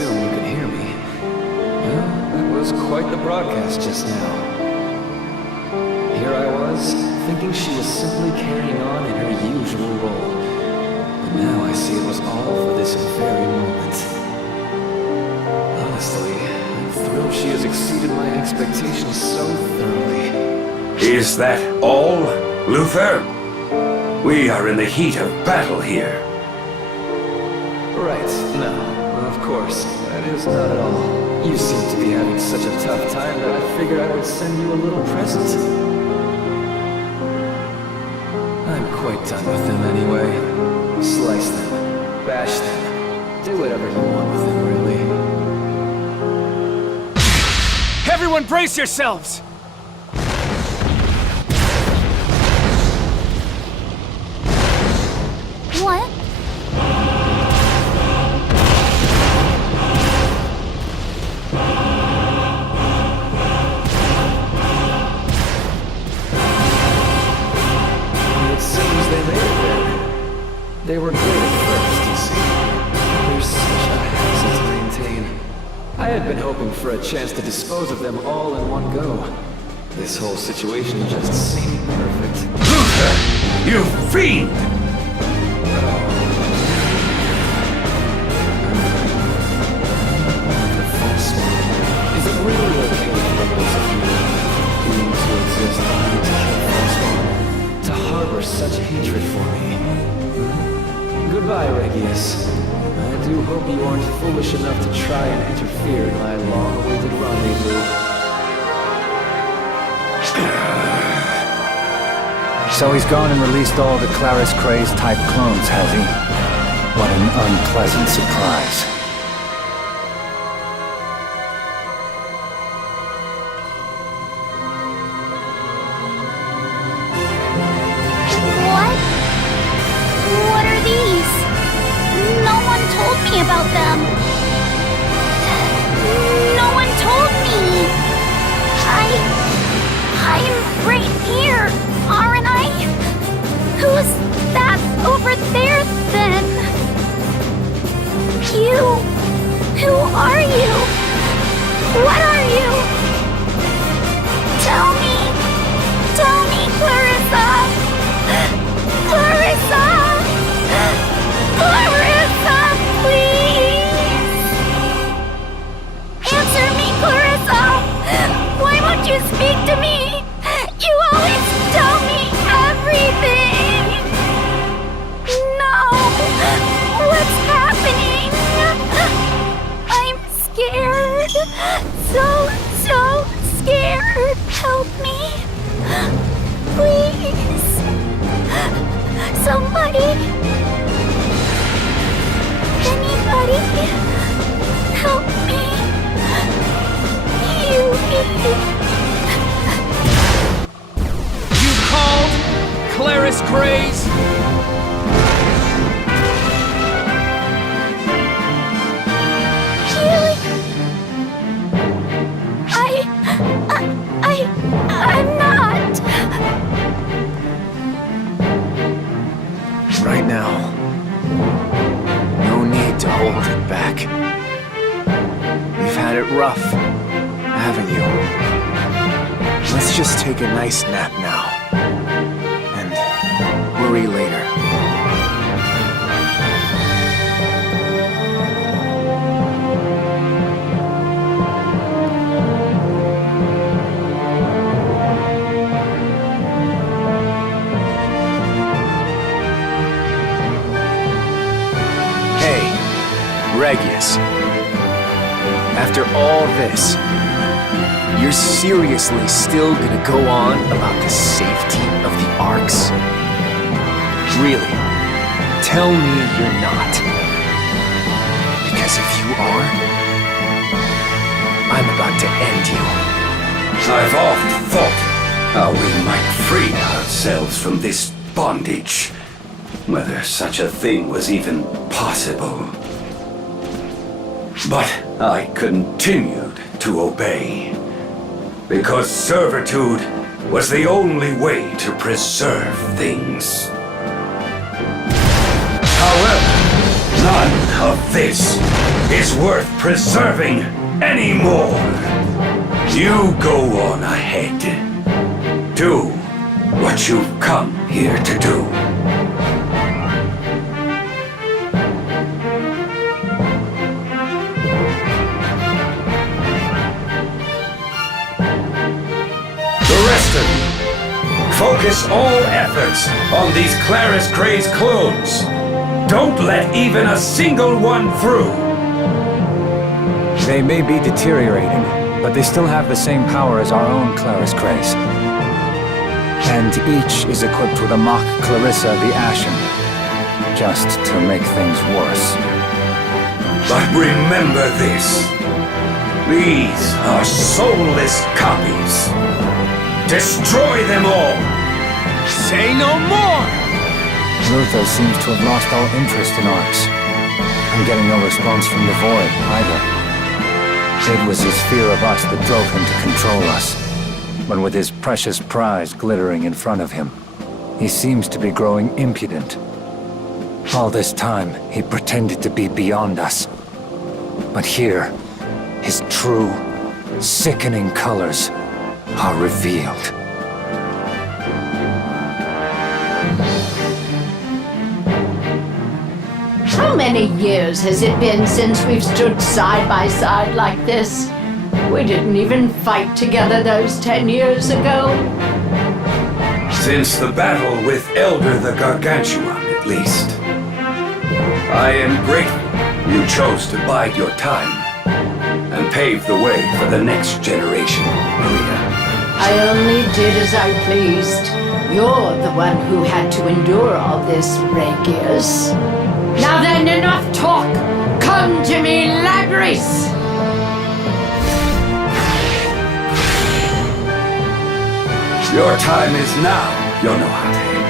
assume you can hear me. Well, that was quite the broadcast just now. Here I was, thinking she was simply carrying on in her usual role. But now I see it was all for this very moment. Honestly, I'm thrilled she has exceeded my expectations so thoroughly. Is that all, Luther? We are in the heat of battle here. Right, no, of course, that is not at all. You seem to be having such a tough time that I figured I would send you a little present. I'm quite done with them anyway. Slice them, bash them, do whatever you want with them, really. Everyone brace yourselves! What? It seems they made it then. They were great at first, you see. They're such a hassle to maintain. I had been hoping for a chance to dispose of them all in one go. This whole situation just seemed perfect. Luther! You fiend! The false one. Is it really okay for those of you beings who exist only to kill Falsepawn, to harbor such hatred for me? Goodbye, Regius. I do hope you aren't foolish enough to try and interfere in my long-awaited rendezvous. So he's gone and released all the Claris Craze type clones, has he? What an unpleasant surprise. What? What are these? No one told me about them. No one told me. I'm right here, aren't I? Who's that over there then? You? Who are you? What are you? Tell me, Clarissa! Clarissa! Clarissa, please! Answer me, Clarissa! Why won't you speak to me? You always tell me everything! No! What's happening? I'm scared. So scared. Help me. Please. Somebody. Anybody. Help me. You. You called Claris Craze? I'm not. Right now, no need to hold it back. You've had it rough, haven't you? Let's just take a nice nap now. And worry later. Regius, after all this, you're seriously still gonna go on about the safety of the Arks? Really? Tell me you're not. Because if you are, I'm about to end you. I've often thought how we might free ourselves from this bondage, whether such a thing was even possible. But I continued to obey, because servitude was the only way to preserve things. However, none of this is worth preserving anymore. You go on ahead. Do what you've come here to do. The rest of you, focus all efforts on these Claris Gray's clones. Don't let even a single one through. They may be deteriorating, but they still have the same power as our own Claris Grays. And each is equipped with a mock Clarissa the Ashen, just to make things worse. But remember this. These are soulless copies. Destroy them all! Say no more! Luther seems to have lost all interest in arcs. I'm getting no response from the Void, either. It was his fear of us that drove him to control us. But with his precious prize glittering in front of him, he seems to be growing impudent. All this time, he pretended to be beyond us. But here, his true, sickening colors are revealed. How many years has it been since we've stood side by side like this? We didn't even fight together those 10 years ago. Since the battle with Elder the Gargantuan, at least. I am grateful you chose to bide your time and pave the way for the next generation, Maria. I only did as I pleased. You're the one who had to endure all this, Regius. Now then, enough talk! Come to me, Lagris! Your time is now, Yonohate.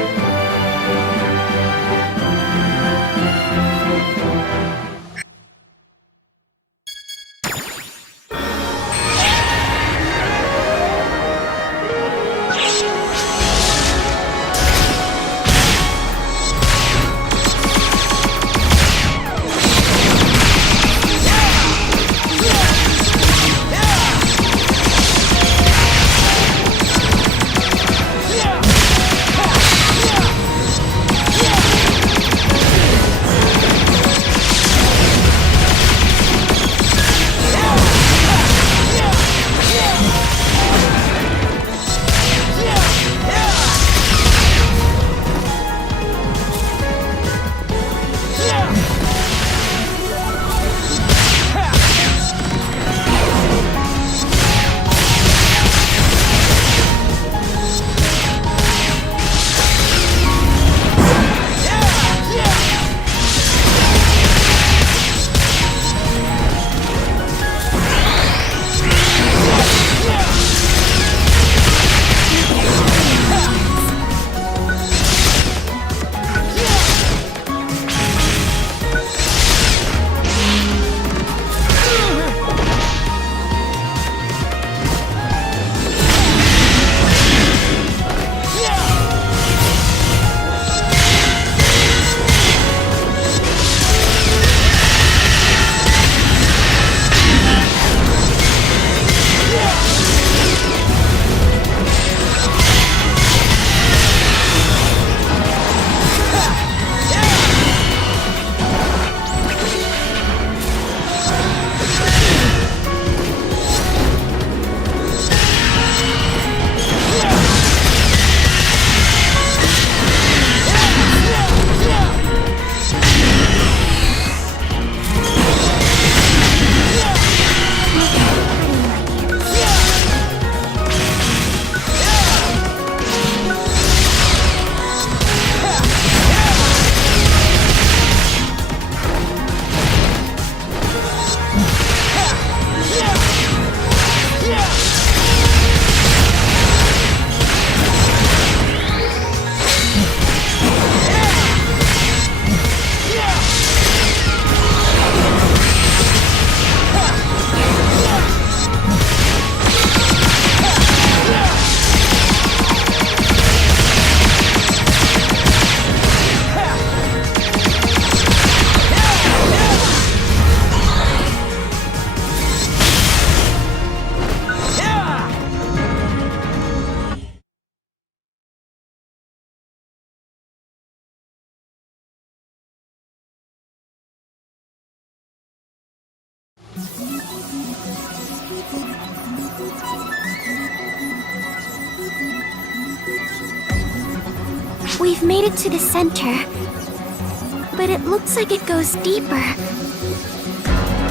We've made it to the center, but it looks like it goes deeper.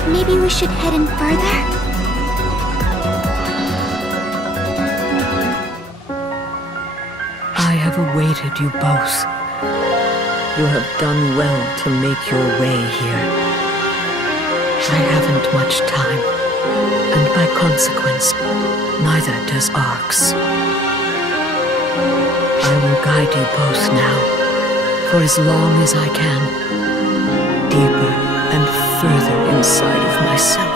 Maybe we should head in further? I have awaited you both. You have done well to make your way here. I haven't much time, and by consequence, neither does Arx. I will guide you both now, for as long as I can, deeper and further inside of myself.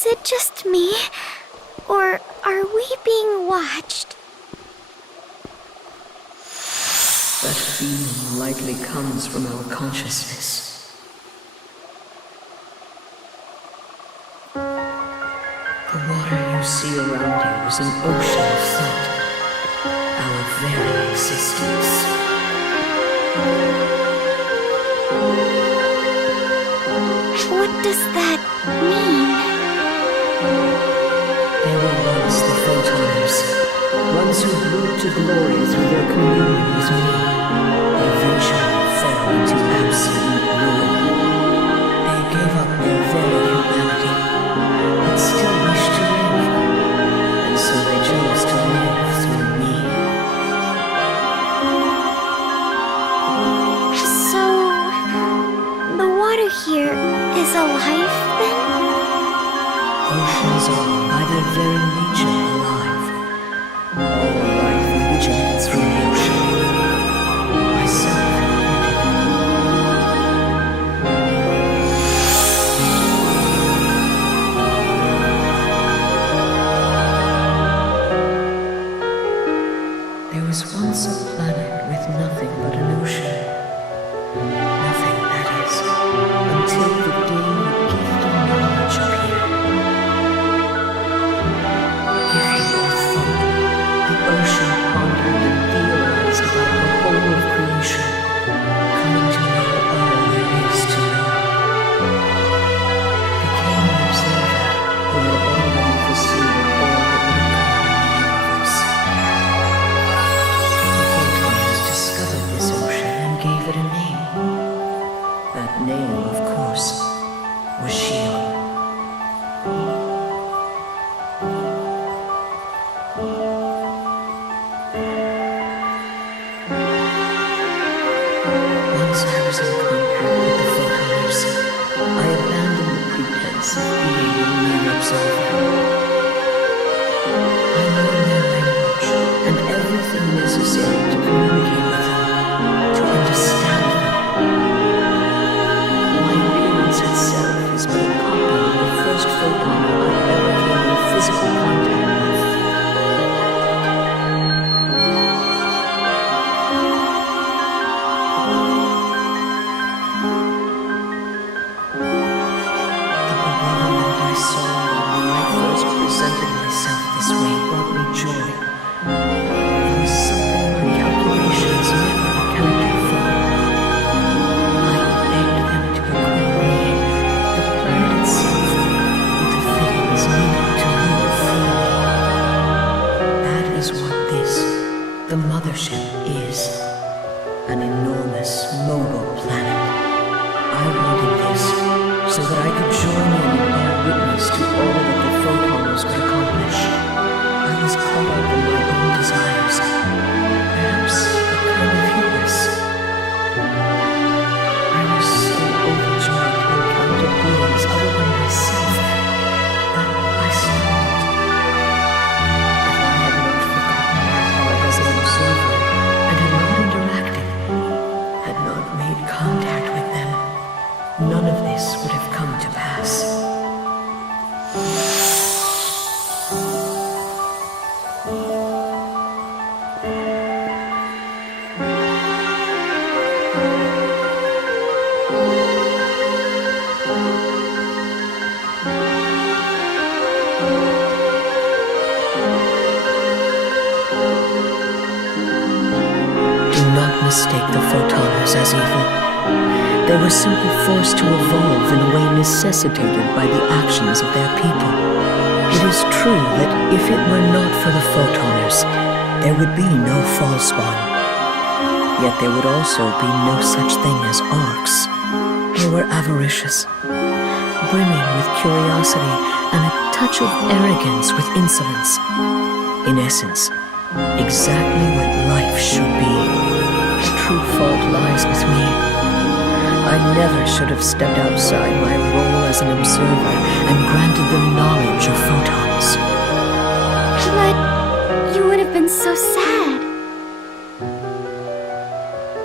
Is it just me? Or are we being watched? That feeling likely comes from our consciousness. The water you see around you is an ocean of thought, our very existence. What does that mean? They were once the Photoners, ones who grew to glory through their communion with me, but eventually fell into absolute ruin. They gave up their very humanity, but still wished to live, and so they chose to live through me. So, the water here is alive then? Oceans are, by their very nature, alive. All life originates from the ocean. Myself included. There was once a planet with nothing but an ocean. Nothing, that is, until the day the gift of knowledge appeared. If you were thought, the ocean pondered and theorized about the whole of creation, coming to know all there is to know. Became an observer who had already foreseen all that would occur in the universe. The Photoners discovered this ocean and gave it a name. That name, of course, was Shion. Once I was in contact with the Photoners, I abandoned the pretense of being a mere observer. I learned their language and everything necessary to communicate with them, to understand them. My appearance itself is but a copy of the first photoner I ever came in physical contact with. The bewilderment I saw when I first presented myself this way brought me joy. It was something my calculations never accounted for. I begged them to equip me, the planet itself, with the fittings needed to move freely. That is what this, the mothership, is. An enormous, mobile planet. I wanted this so that I could join in and bear witness to all that the Photoners would accomplish. I was caught up in my own desires, perhaps a kind of hubris. I was so overjoyed to encounter beings other than myself that I stopped. If I had not forgotten my part as an observer and had not interacted, had not made contact with them, none of this would have come to pass. Do not mistake the Photoners as evil. They were simply forced to evolve in a way necessitated by the actions of their people. It is true that if it were not for the Photoners, there would be no Fallspawn. Yet there would also be no such thing as Arcs. They were avaricious, brimming with curiosity and a touch of arrogance with insolence. In essence, exactly what life should be. The true fault lies with me. I never should have stepped outside my role as an observer and granted them knowledge of photons. But you would have been so sad.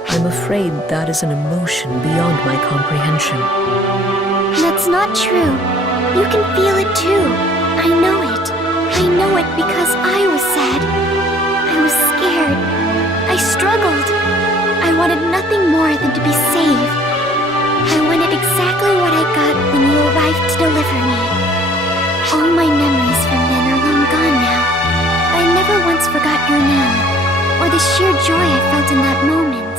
I'm afraid that is an emotion beyond my comprehension. That's not true. You can feel it too. I know it. I know it because I was sad. I was scared. I struggled. I wanted nothing more than to be saved. I wanted exactly what I got when you arrived to deliver me. All my memories from then are long gone now. I never once forgot your name, or the sheer joy I felt in that moment.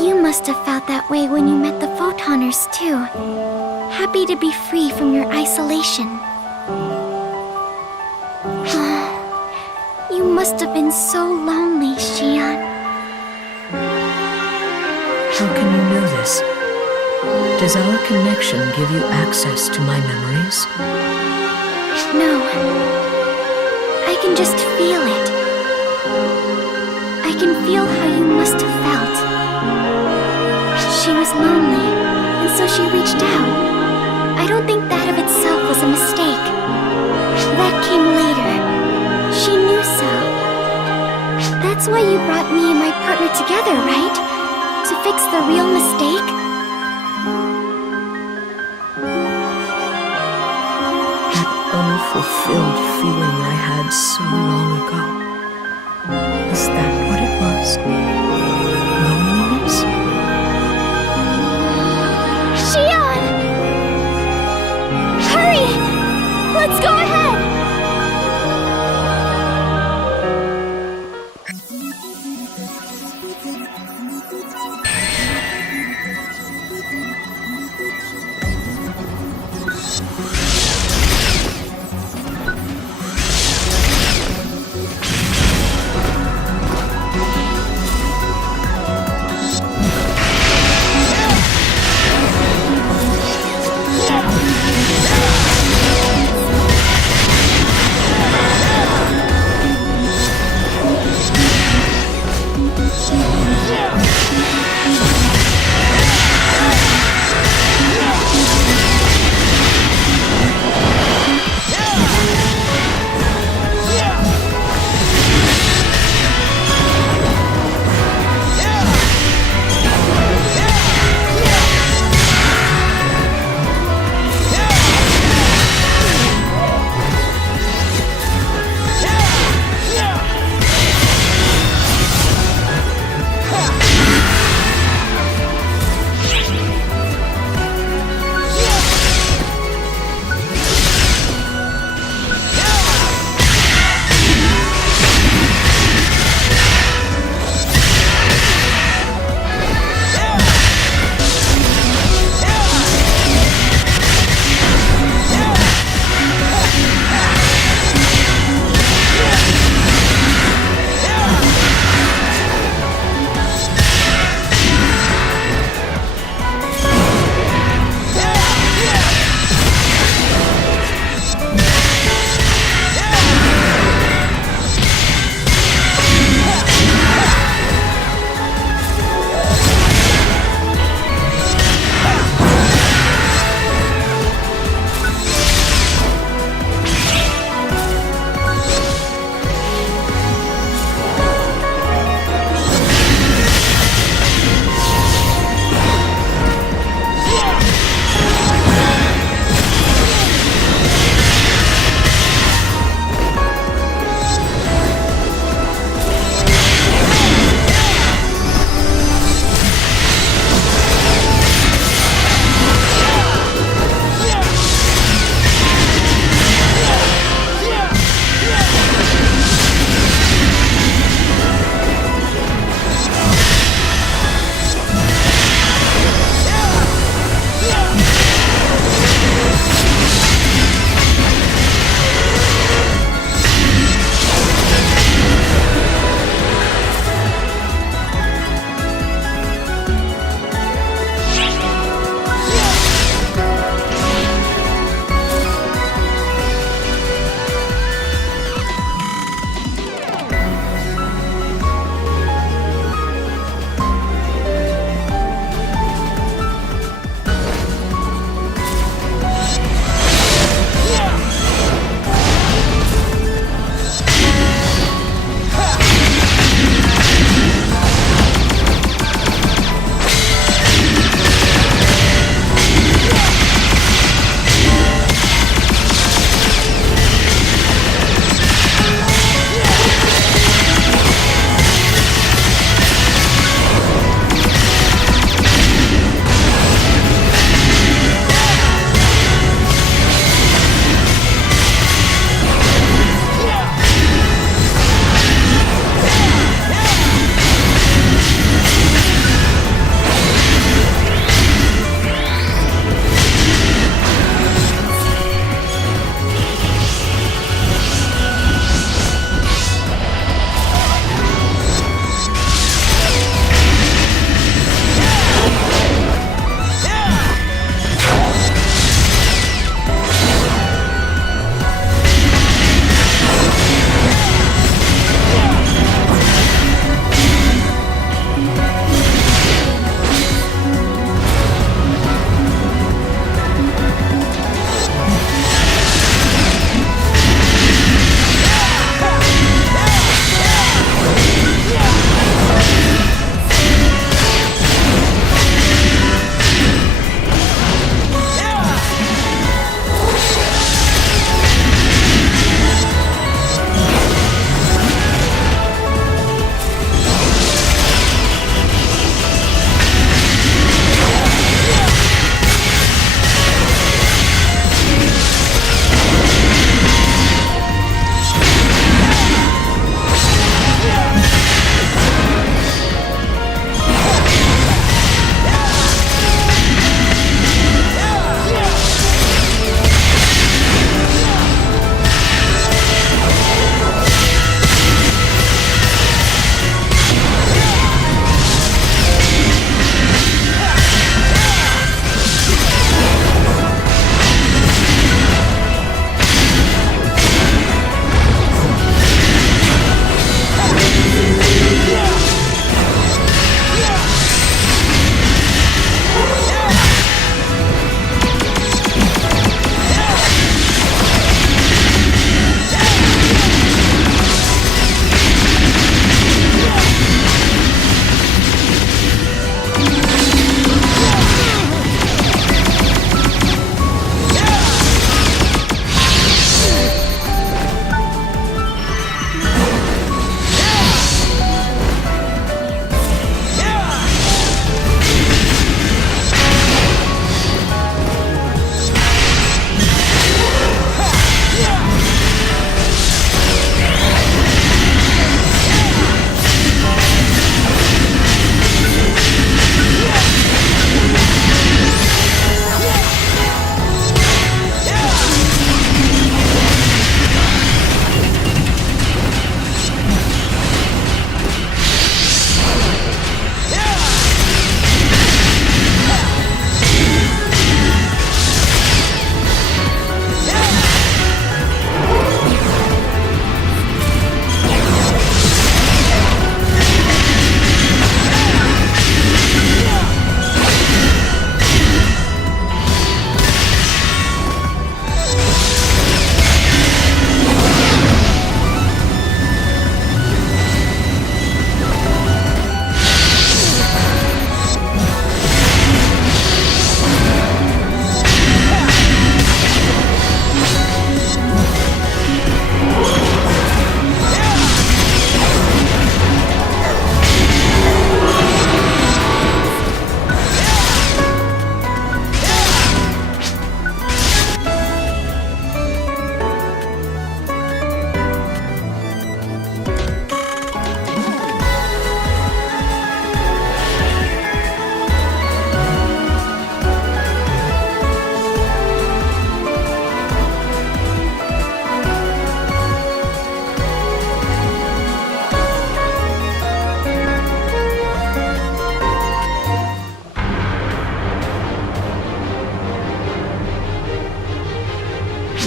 You must have felt that way when you met the Photoners too. Happy to be free from your isolation. You must have been so lonely, Xion. How can you know this? Does our connection give you access to my memories? No. I can just feel it. I can feel how you must have felt. She was lonely, and so she reached out. I don't think that of itself was a mistake. That came later. She knew so. That's why you brought me and my partner together, right? To fix the real mistake? Unfulfilled feeling I had so long ago. Is that what it was? Loneliness? Xion! Hurry! Let's go ahead!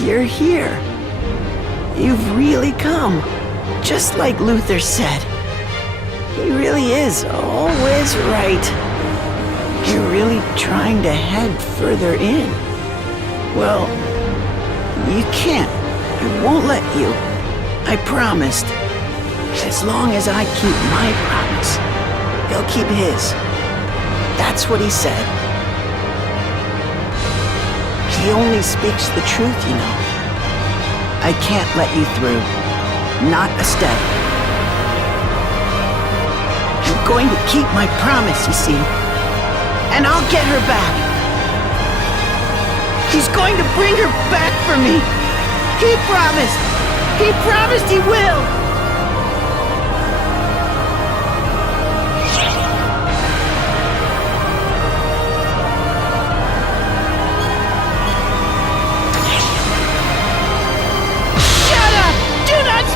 You're here. You've really come. Just like Luther said. He really is always right. You're really trying to head further in. Well, you can't. I won't let you. I promised. As long as I keep my promise, he'll keep his. That's what he said. He only speaks the truth, you know. I can't let you through. Not a step. I'm going to keep my promise, you see. And I'll get her back. He's going to bring her back for me. He promised. He promised he will.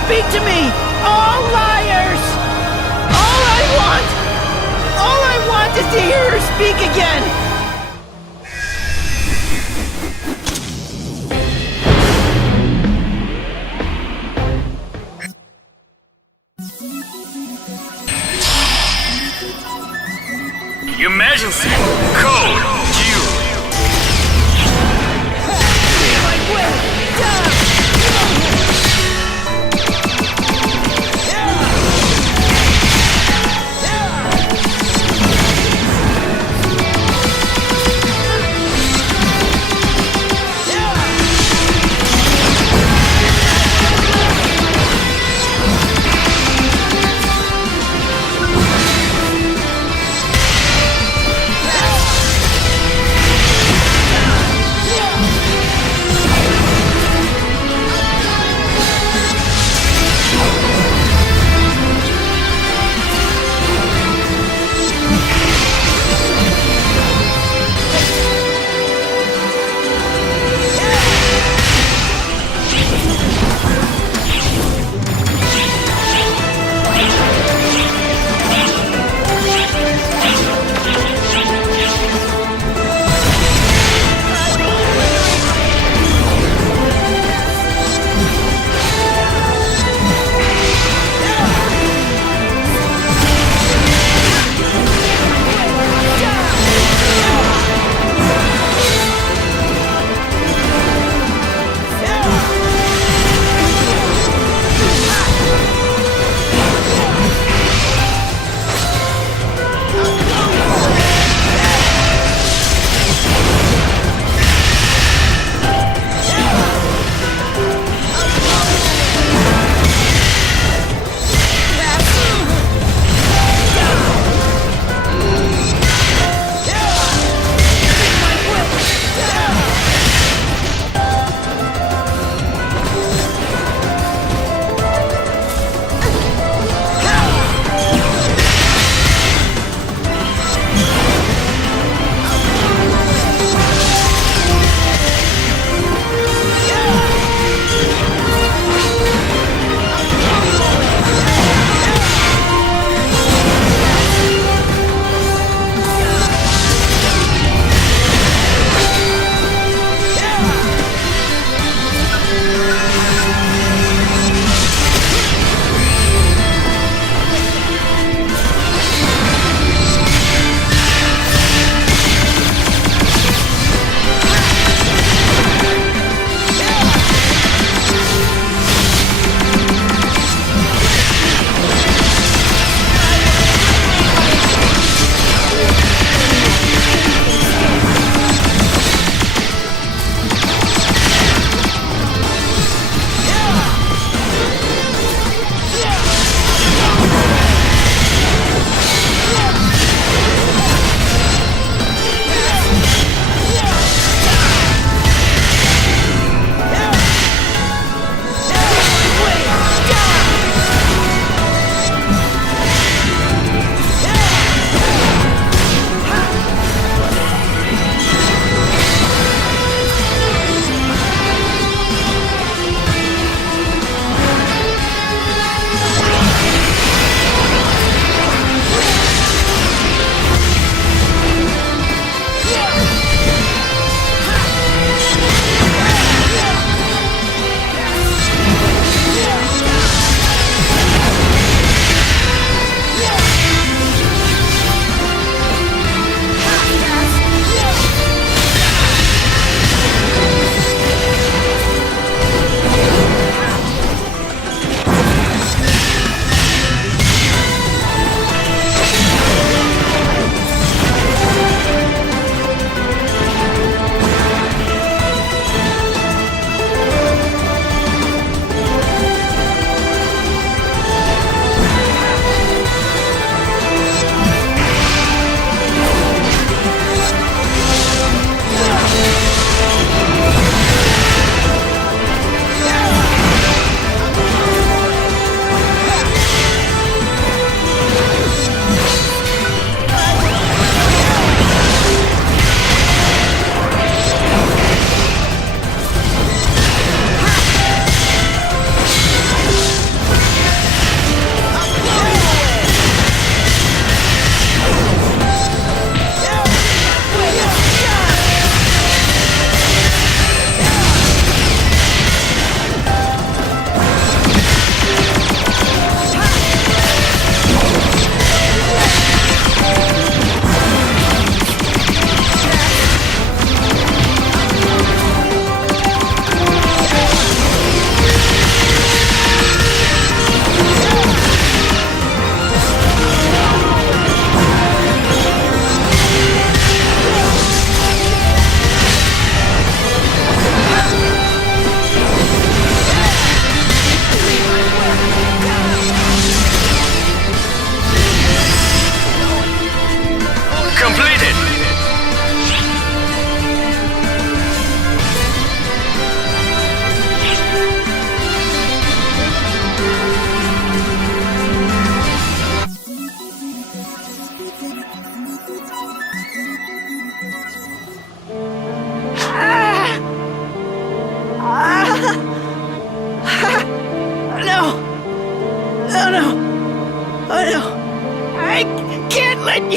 Speak to me! All liars! All I want is to hear her speak again! Emergency! Code! Q!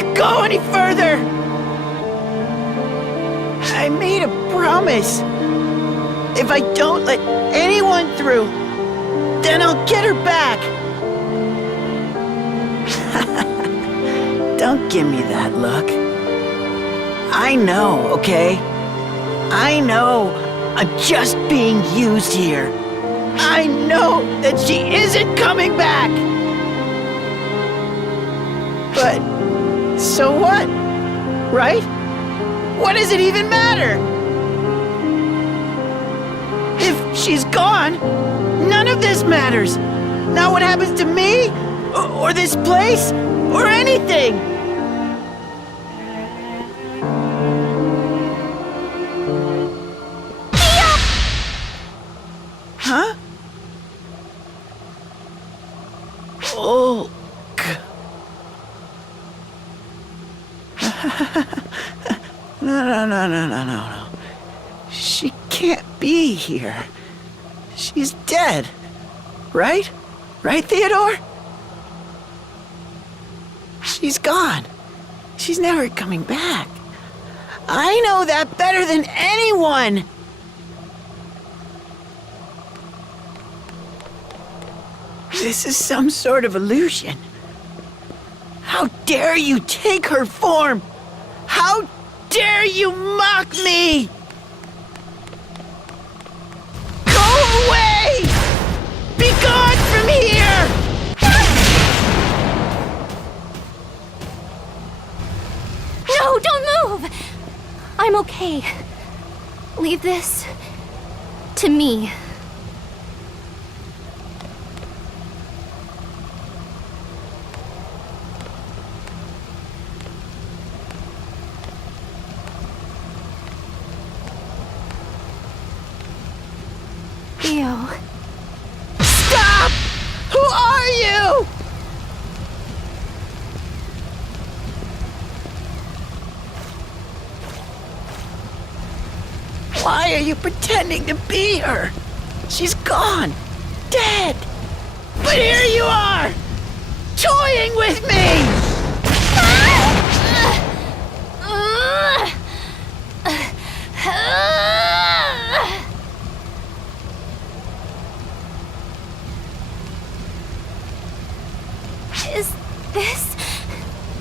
can't go any further! I made a promise. If I don't let anyone through, then I'll get her back. Don't give me that look. I know, okay? I know I'm just being used here. I know that she isn't coming back. But so what? Right? What does it even matter? If she's gone, none of this matters. Not what happens to me, or this place, or anything. Huh? Oh. No. She can't be here. She's dead. Right? Right, Theodore? She's gone. She's never coming back. I know that better than anyone. This is some sort of illusion. How dare you take her form? How dare you mock me? Go away! Be gone from here! No, don't move! I'm okay. Leave this to me. Theo. Stop! Who are you? Why are you pretending to be her? She's gone. Dead. But here you are! Toying with me! Is this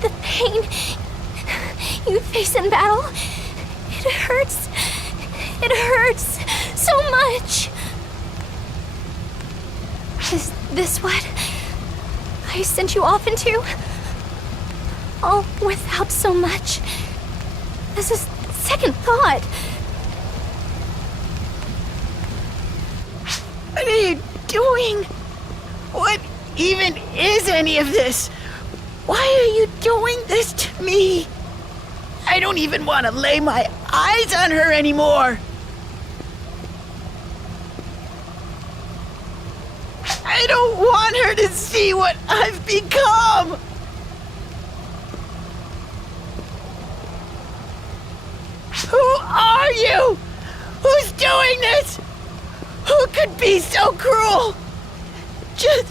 the pain you face in battle? It hurts. It hurts so much. Is this what I sent you off into? All without so much. This is second thought. What are you doing? What even is any of this? Why are you doing this to me? I don't even want to lay my eyes on her anymore. I don't want her to see what I've become. Who are you? Who's doing this? Who could be so cruel? Just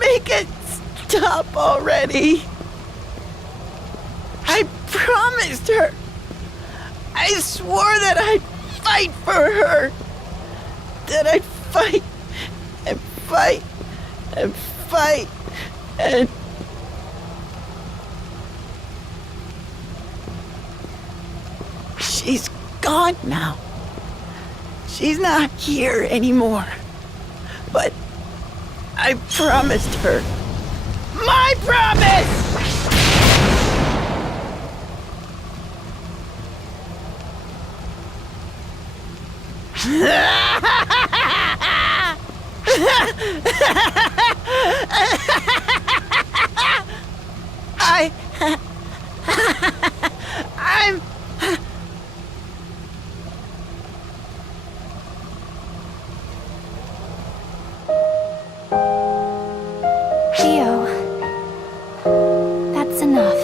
make it stop already. I promised her. I swore that I'd fight for her. That I'd fight and fight and fight and... She's gone now. She's not here anymore. But I promised her. My promise! I'm... Theo, that's enough.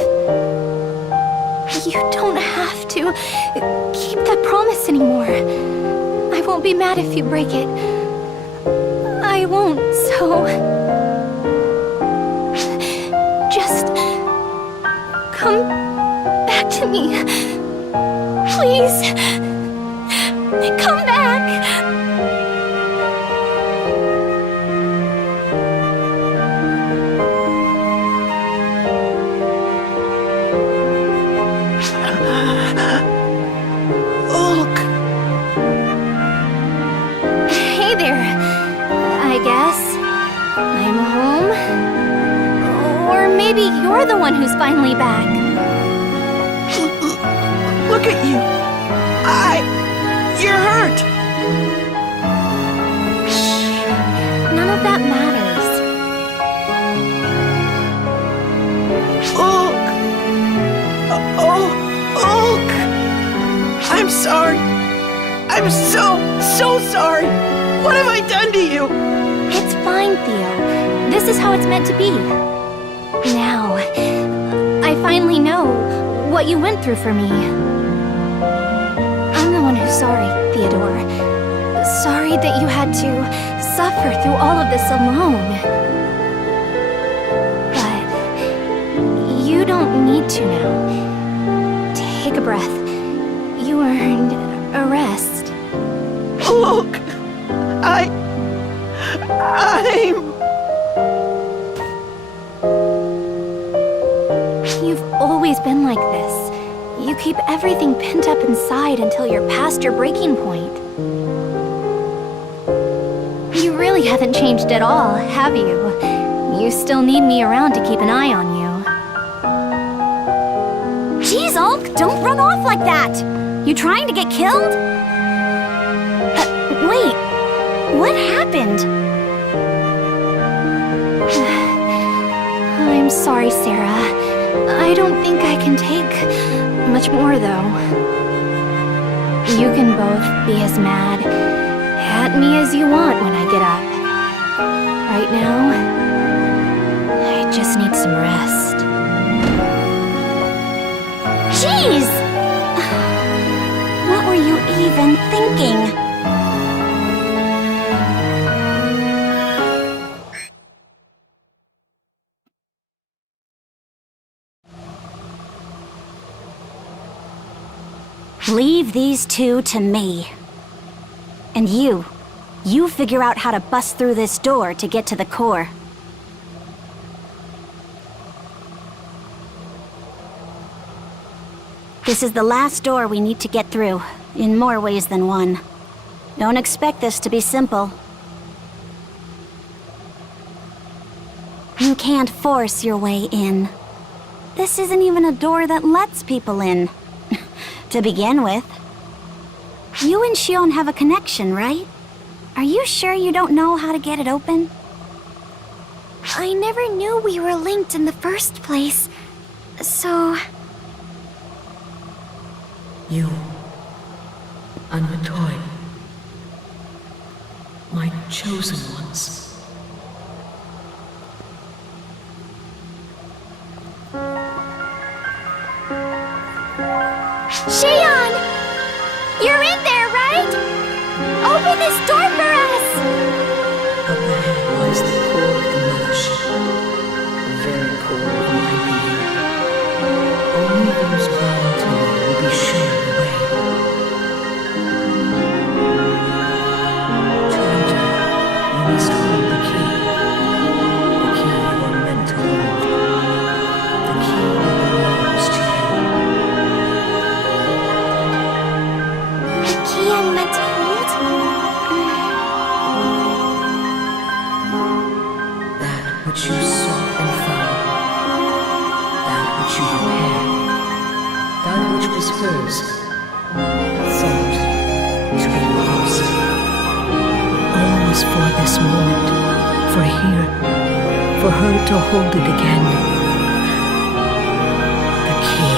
You don't have to keep that promise anymore. I won't be mad if you break it. I won't, so... Just... come to me. Please. Come back. Ulk. Hey there. I guess. I'm home. Or maybe you're the one who's finally back. Look at you. You're hurt. None of that matters. Ulk. Oh, Ulk. I'm sorry. I'm so sorry. What have I done to you? It's fine, Theo. This is how it's meant to be. Now, I finally know what you went through for me. I'm the one who's sorry, Theodore. Sorry that you had to suffer through all of this alone. But you don't need to now. Take a breath. You earned a rest. Ulk. I'm... You've always been like this. You keep everything pent up inside until you're past your breaking point. You really haven't changed at all, have you? You still need me around to keep an eye on you. Jeez, Ulk, don't run off like that! You trying to get killed? Wait, what happened? I'm sorry, Sarah. I don't think I can take much more, though. You can both be as mad at me as you want when I get up. Right now, I just need some rest. Jeez! What were you even thinking? Leave these two to me. And you figure out how to bust through this door to get to the core. This is the last door we need to get through, in more ways than one. Don't expect this to be simple. You can't force your way in. This isn't even a door that lets people in. To begin with. You and Shion have a connection, right? Are you sure you don't know how to get it open? I never knew we were linked in the first place, so... You, and Matoy, my chosen ones. Shion! You're in there, right? Open this door for us! Up ahead lies the core of the mothership, the very core of my being. Only those bound to me will be shown the way. To enter, you must hold the key. The key you are meant to hold. The key that belongs to you. The key I'm meant to hold? That which you sought and found. That which you prepared. That which was hers. Thought to be lost. All was for this moment. For here. For her to hold it again. The key.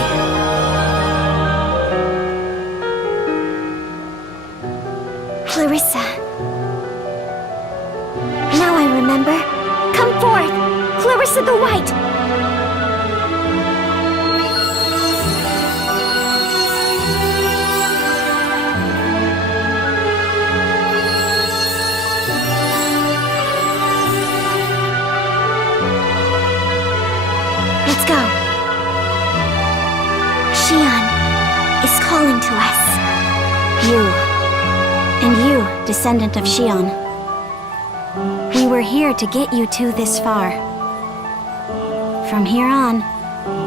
Clarissa. Now I remember. Come forth! Clarissa the White! Let's go. Shion. descendant of Xion. We were here to get you two this far. From here on,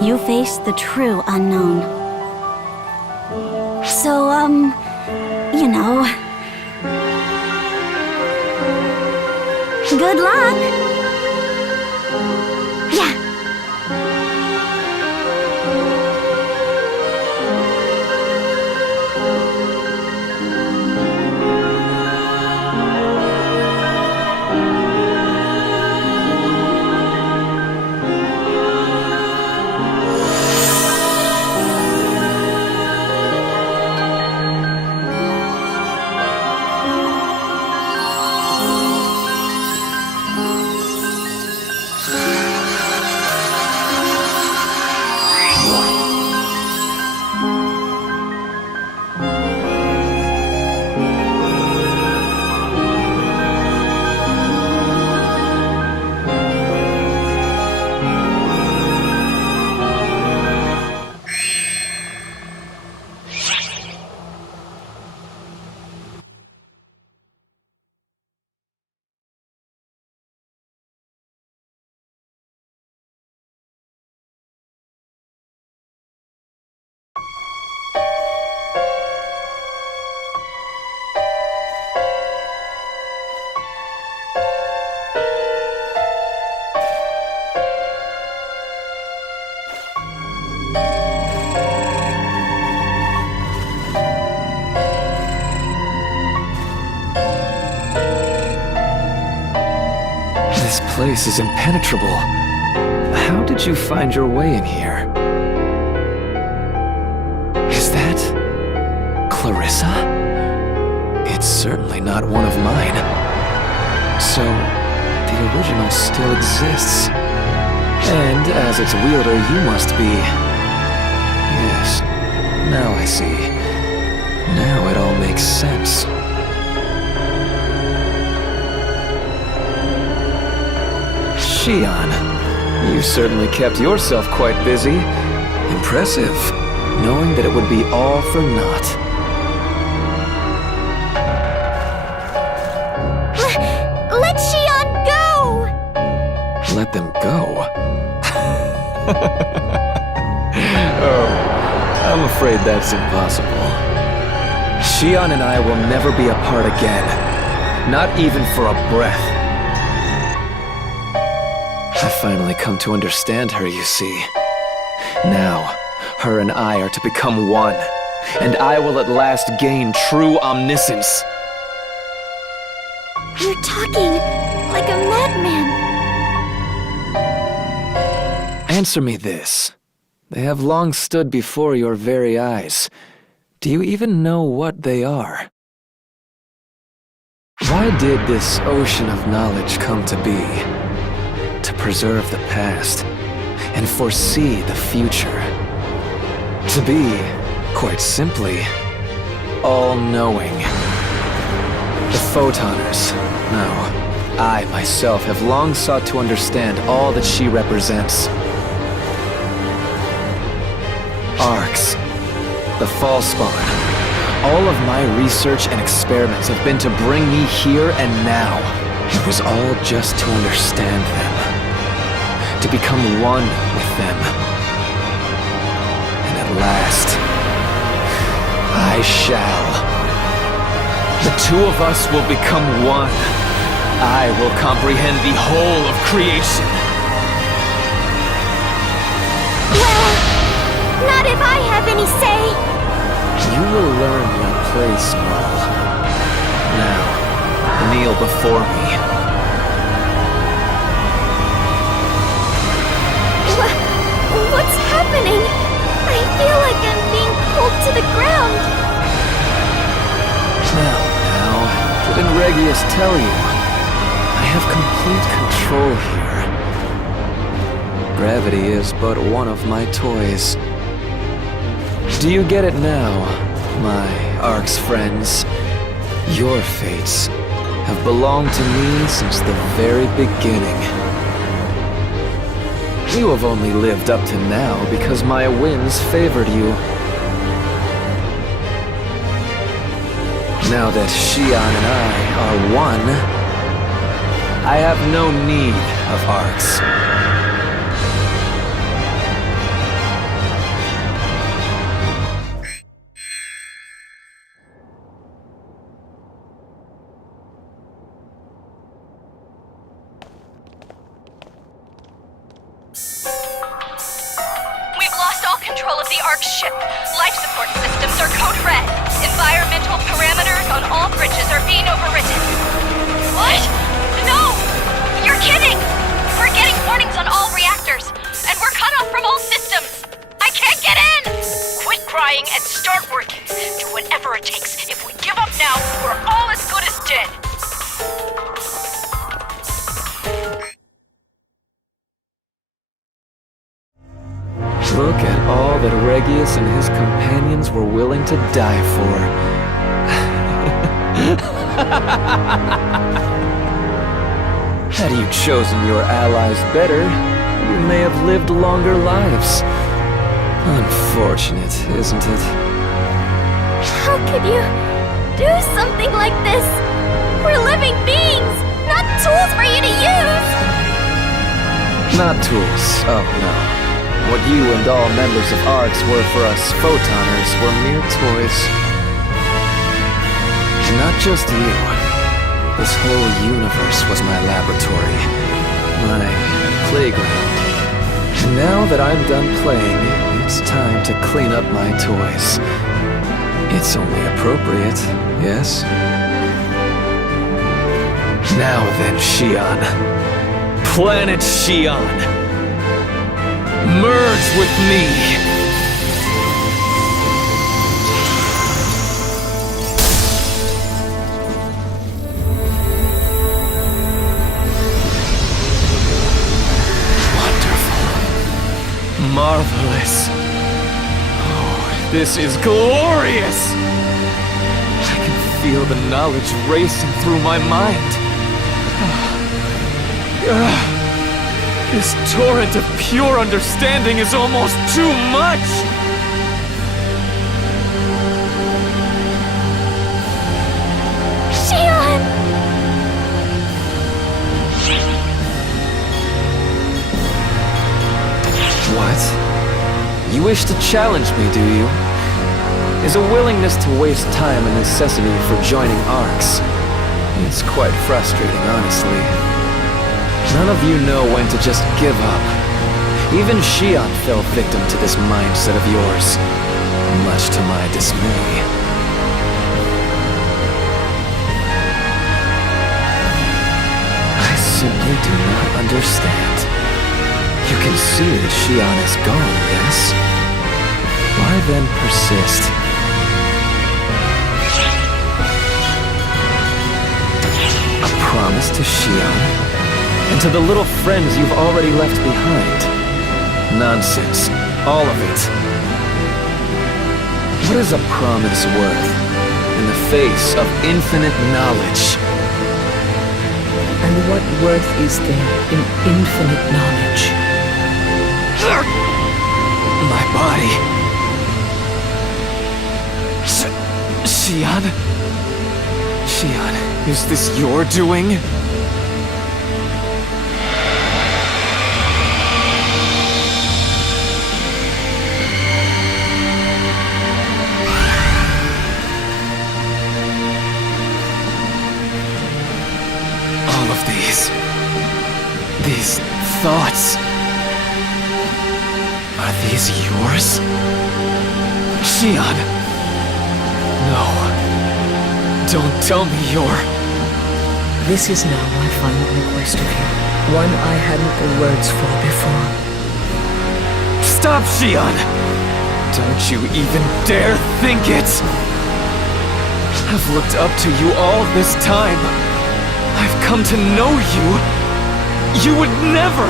you face the true unknown. So, you know... good luck! Yeah. This place is impenetrable. How did you find your way in here? Is that... Clarissa? It's certainly not one of mine. So, the original still exists. And as its wielder, you must be... Yes, now I see. Now it all makes sense. Xion, you certainly kept yourself quite busy. Impressive, knowing that it would be all for naught. Let Xion go! Let them go? Oh, I'm afraid that's impossible. Xion and I will never be apart again. Not even for a breath. I finally come to understand her, you see. Now, her and I are to become one, and I will at last gain true omniscience. You're talking like a madman. Answer me this. They have long stood before your very eyes. Do you even know what they are? Why did this ocean of knowledge come to be? To preserve the past and foresee the future. To be, quite simply, all-knowing. The Photoners, no, I myself have long sought to understand all that she represents. Arcs, the Falspawn, all of my research and experiments have been to bring me here and now. It was all just to understand them. To become one with them. And at last, I shall. The two of us will become one. I will comprehend the whole of creation. Well, not if I have any say. You will learn your place, Maul. Now, kneel before me. What's happening? I feel like I'm being pulled to the ground. Now, didn't Regius tell you? I have complete control here. Gravity is but one of my toys. Do you get it now, my Ark's friends? Your fates have belonged to me since the very beginning. You have only lived up to now because my whims favored you. Now that Shion and I are one, I have no need of arcs. We've lost all control of the ARC ship. Life support systems are code red. Environmental parameters on all bridges are being overwritten. What? No! You're kidding! We're getting warnings on all reactors, and we're cut off from all systems. I can't get in! Quit crying and start working. Do whatever it takes. If we give up now, we're all as good as dead. Look at all that Regius and his companions were willing to die for. Had you chosen your allies better, you may have lived longer lives. Unfortunate, isn't it? How could you do something like this? We're living beings, not tools for you to use! Not tools, oh no. What you and all members of ARCS were for us photoners were mere toys. Not just you. This whole universe was my laboratory, my playground. And now that I'm done playing, it's time to clean up my toys. It's only appropriate, yes? Now then, Shion. Planet Shion. Merge with me! Wonderful. Marvelous. Oh, this is glorious! I can feel the knowledge racing through my mind. This torrent of pure understanding is almost too much! Shion! What? You wish to challenge me, do you? Is a willingness to waste time a necessity for joining ARCS? It's quite frustrating, honestly. None of you know when to just give up. Even Shion fell victim to this mindset of yours, much to my dismay. I simply do not understand. You can see that Shion is gone, yes? Why then persist? A promise to Shion? And to the little friends you've already left behind. Nonsense. All of it. What is a promise worth in the face of infinite knowledge? And what worth is there in infinite knowledge? My body. Shion? Shion, is this your doing? These thoughts... Are these yours? Shion! No. Don't tell me you're... This is now my final request of you. One I hadn't the words for before. Stop, Shion! Don't you even dare think it! I've looked up to you all this time. I've come to know you. You would never!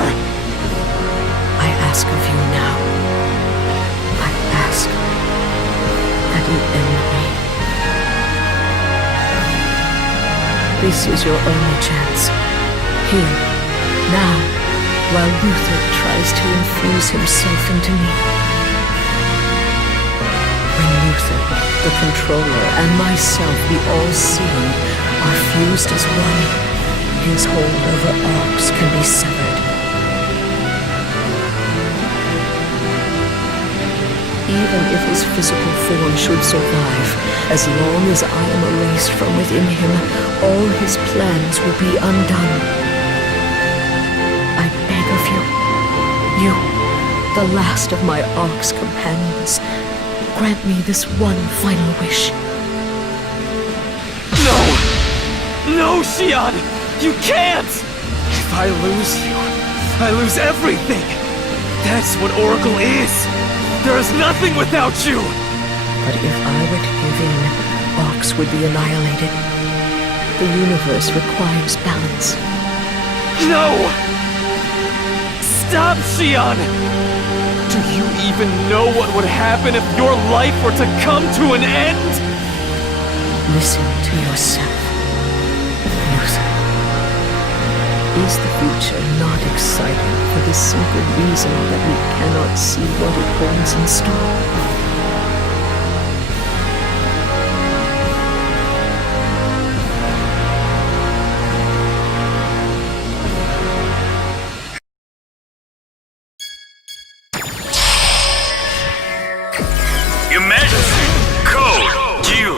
I ask of you now. I ask that you end me. This is your only chance. Here, now, while Luther tries to infuse himself into me. When Luther, the controller, and myself, the all-seeing, are fused as one. His hold over Orcs can be severed. Even if his physical form should survive, as long as I am erased from within him, all his plans will be undone. I beg of you, the last of my Ark's companions, grant me this one final wish. No! No, Xian! You can't! If I lose you, I lose everything! That's what Oracle is! There is nothing without you! But if I were to give in, Orcs would be annihilated. The universe requires balance. No! Stop, Xian! Do you even know what would happen if your life were to come to an end? Listen to yourself, Luther. Is the future not exciting for the simple reason that we cannot see what it holds in store? Your Majesty, code due.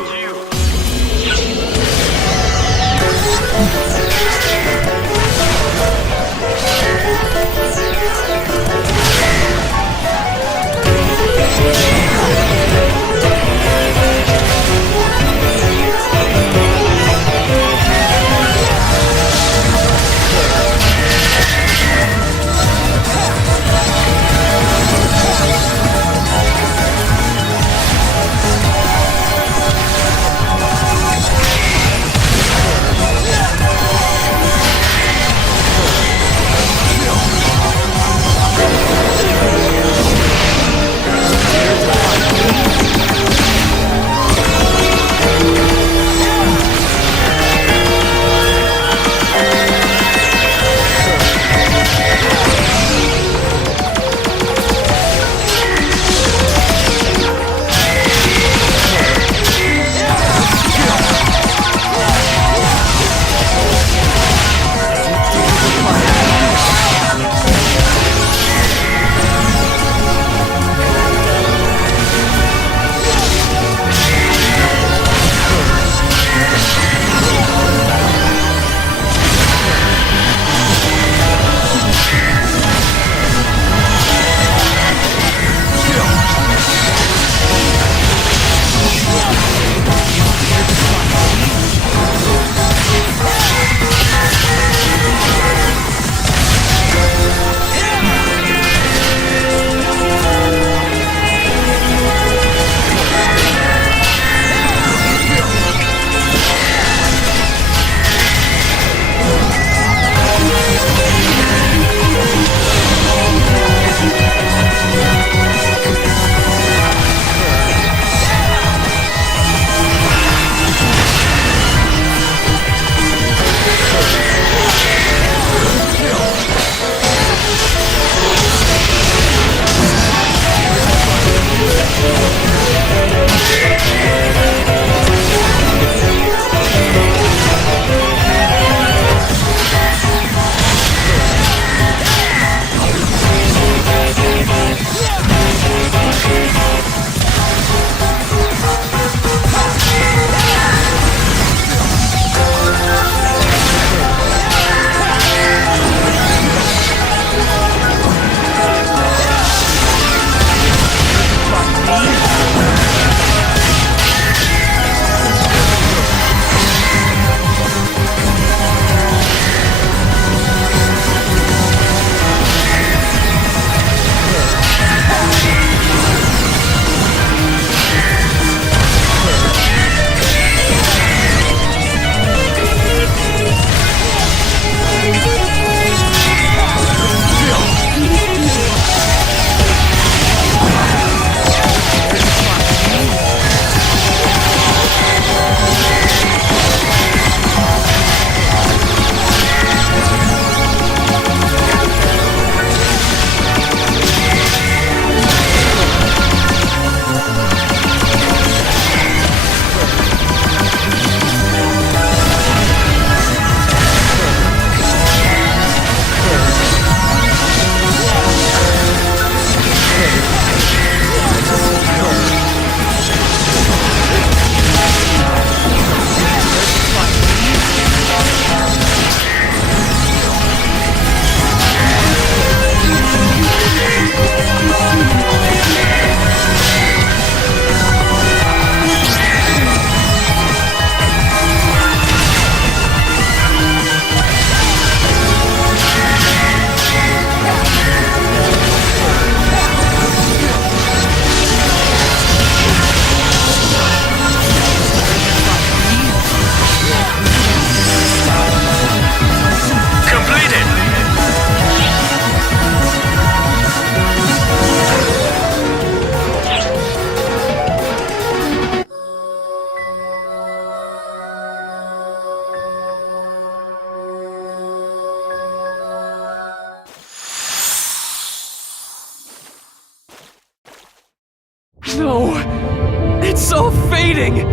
No! It's all fading!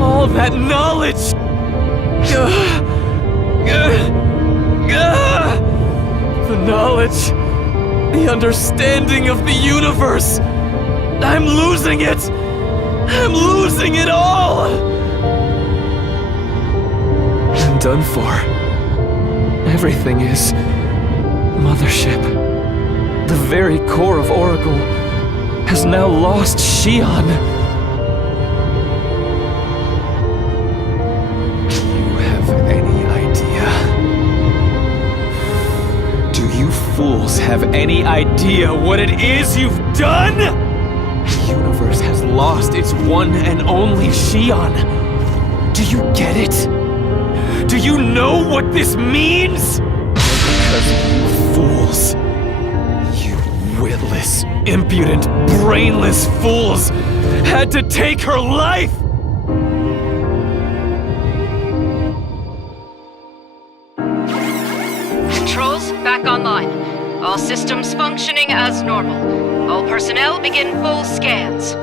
All that knowledge! The knowledge, the understanding of the universe. I'm losing it! I'm losing it all! I'm done for. Everything is. Mothership. The very core of Oracle has now lost Shion. Fools have any idea what it is you've done? The universe has lost its one and only Shion. Do you get it? Do you know what this means? Because you fools, you witless, impudent, brainless fools, had to take her life! Controls back online. All systems functioning as normal. All personnel begin full scans.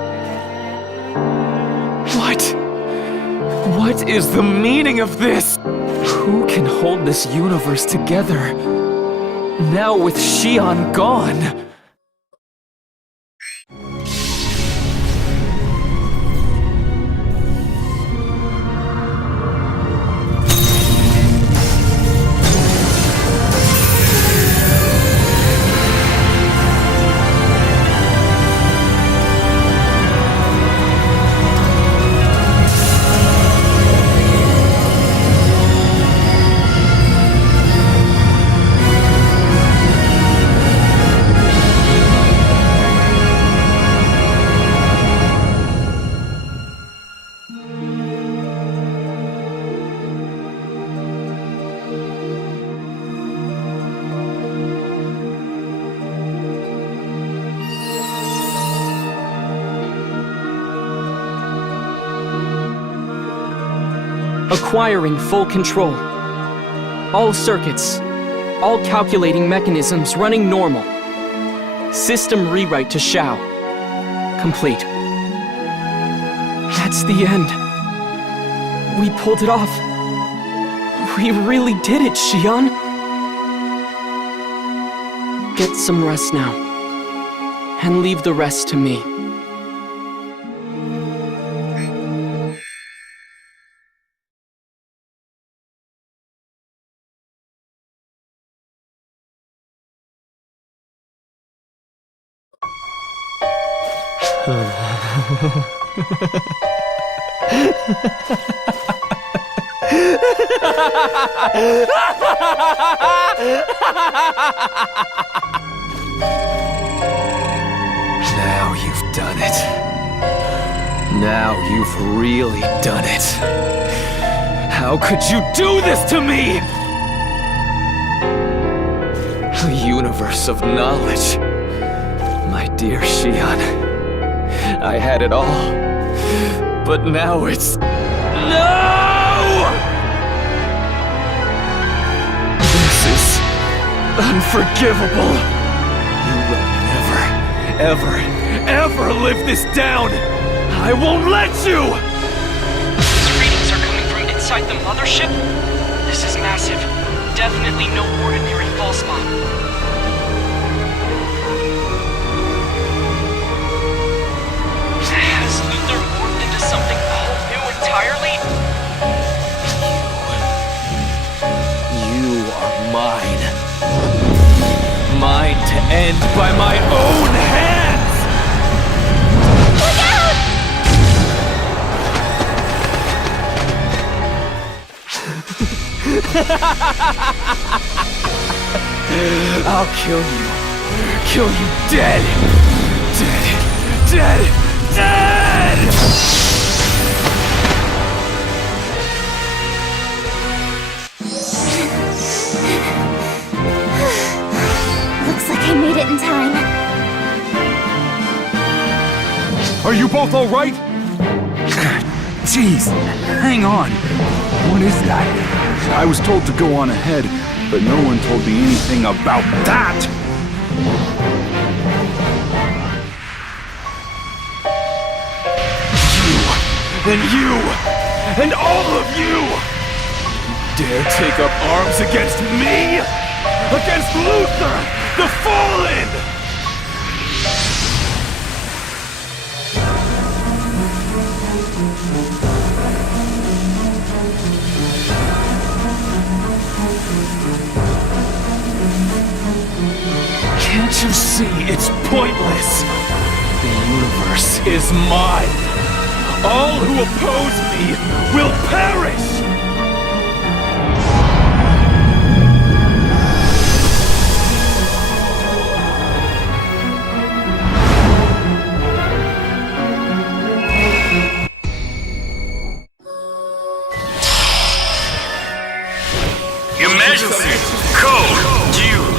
What? What is the meaning of this? Who can hold this universe together? Now with Shion gone. Acquiring full control. All circuits, all calculating mechanisms running normal. System rewrite to Shao. Complete. That's the end. We pulled it off. We really did it, Shion. Get some rest now. And leave the rest to me. Now you've done it. Now you've really done it. How could you do this to me? A universe of knowledge. My dear Shion, I had it all. But now it's... No! This is unforgivable. You will never, ever, ever live this down. I won't let you! These readings are coming from inside the mothership? This is massive. Definitely no ordinary false spot. Has Luther morphed into something all new entirely? You are mine. Mine to end by my own hands! Look out! I'll kill you. Kill you dead. Dead. Dead. Dead! Looks like I made it in time. Are you both all right? Jeez, hang on. What is that? I was told to go on ahead, but no one told me anything about that! then you, and all of you, dare take up arms against me? Against Luther, the Fallen! Can't you see it's pointless? The universe is mine. All who oppose me will perish! Your Majesty, code due.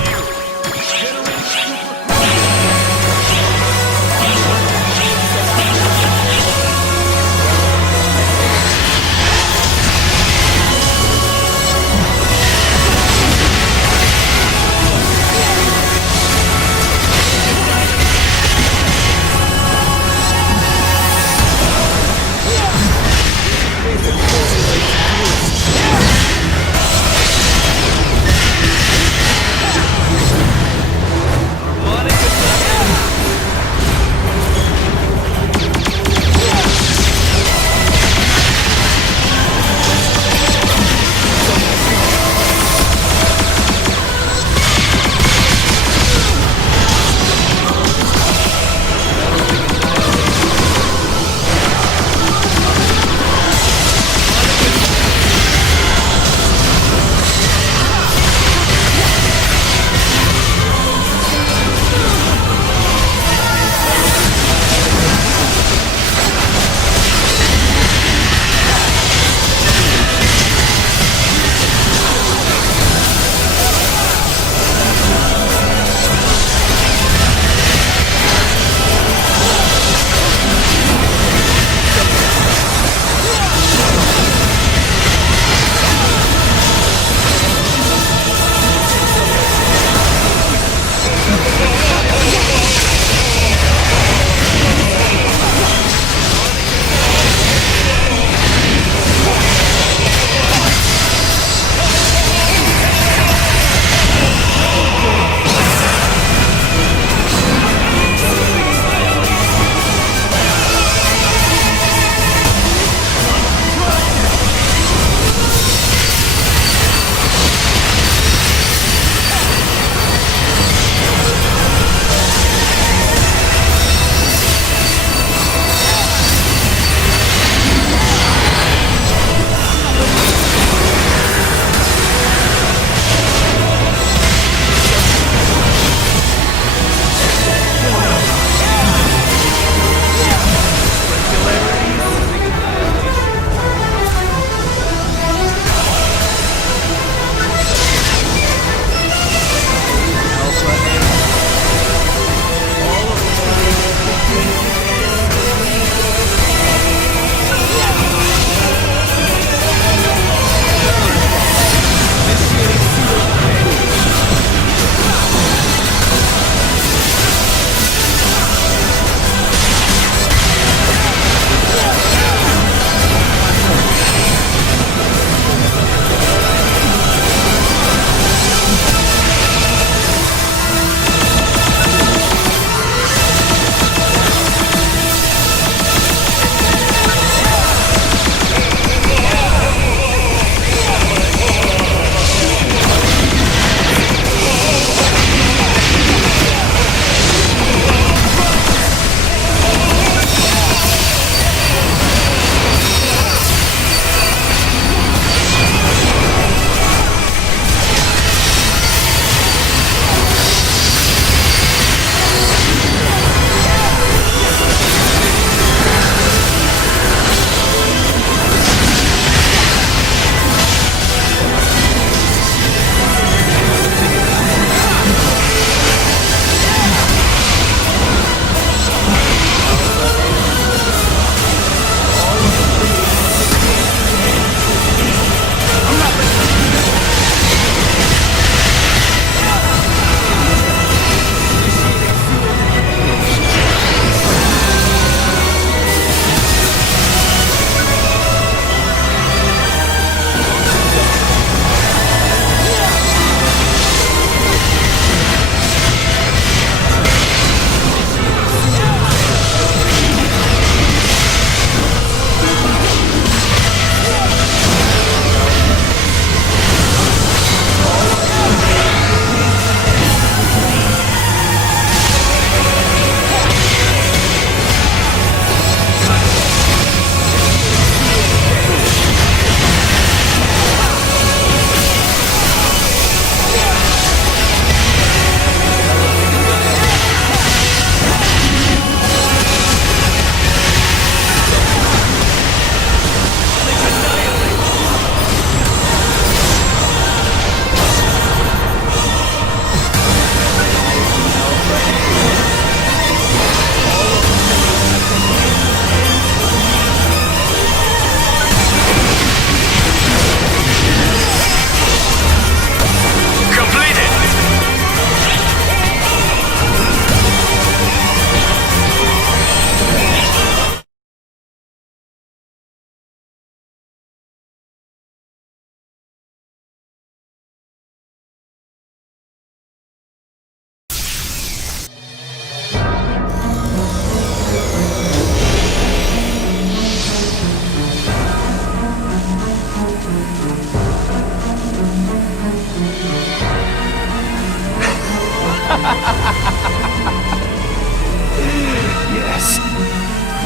Yes,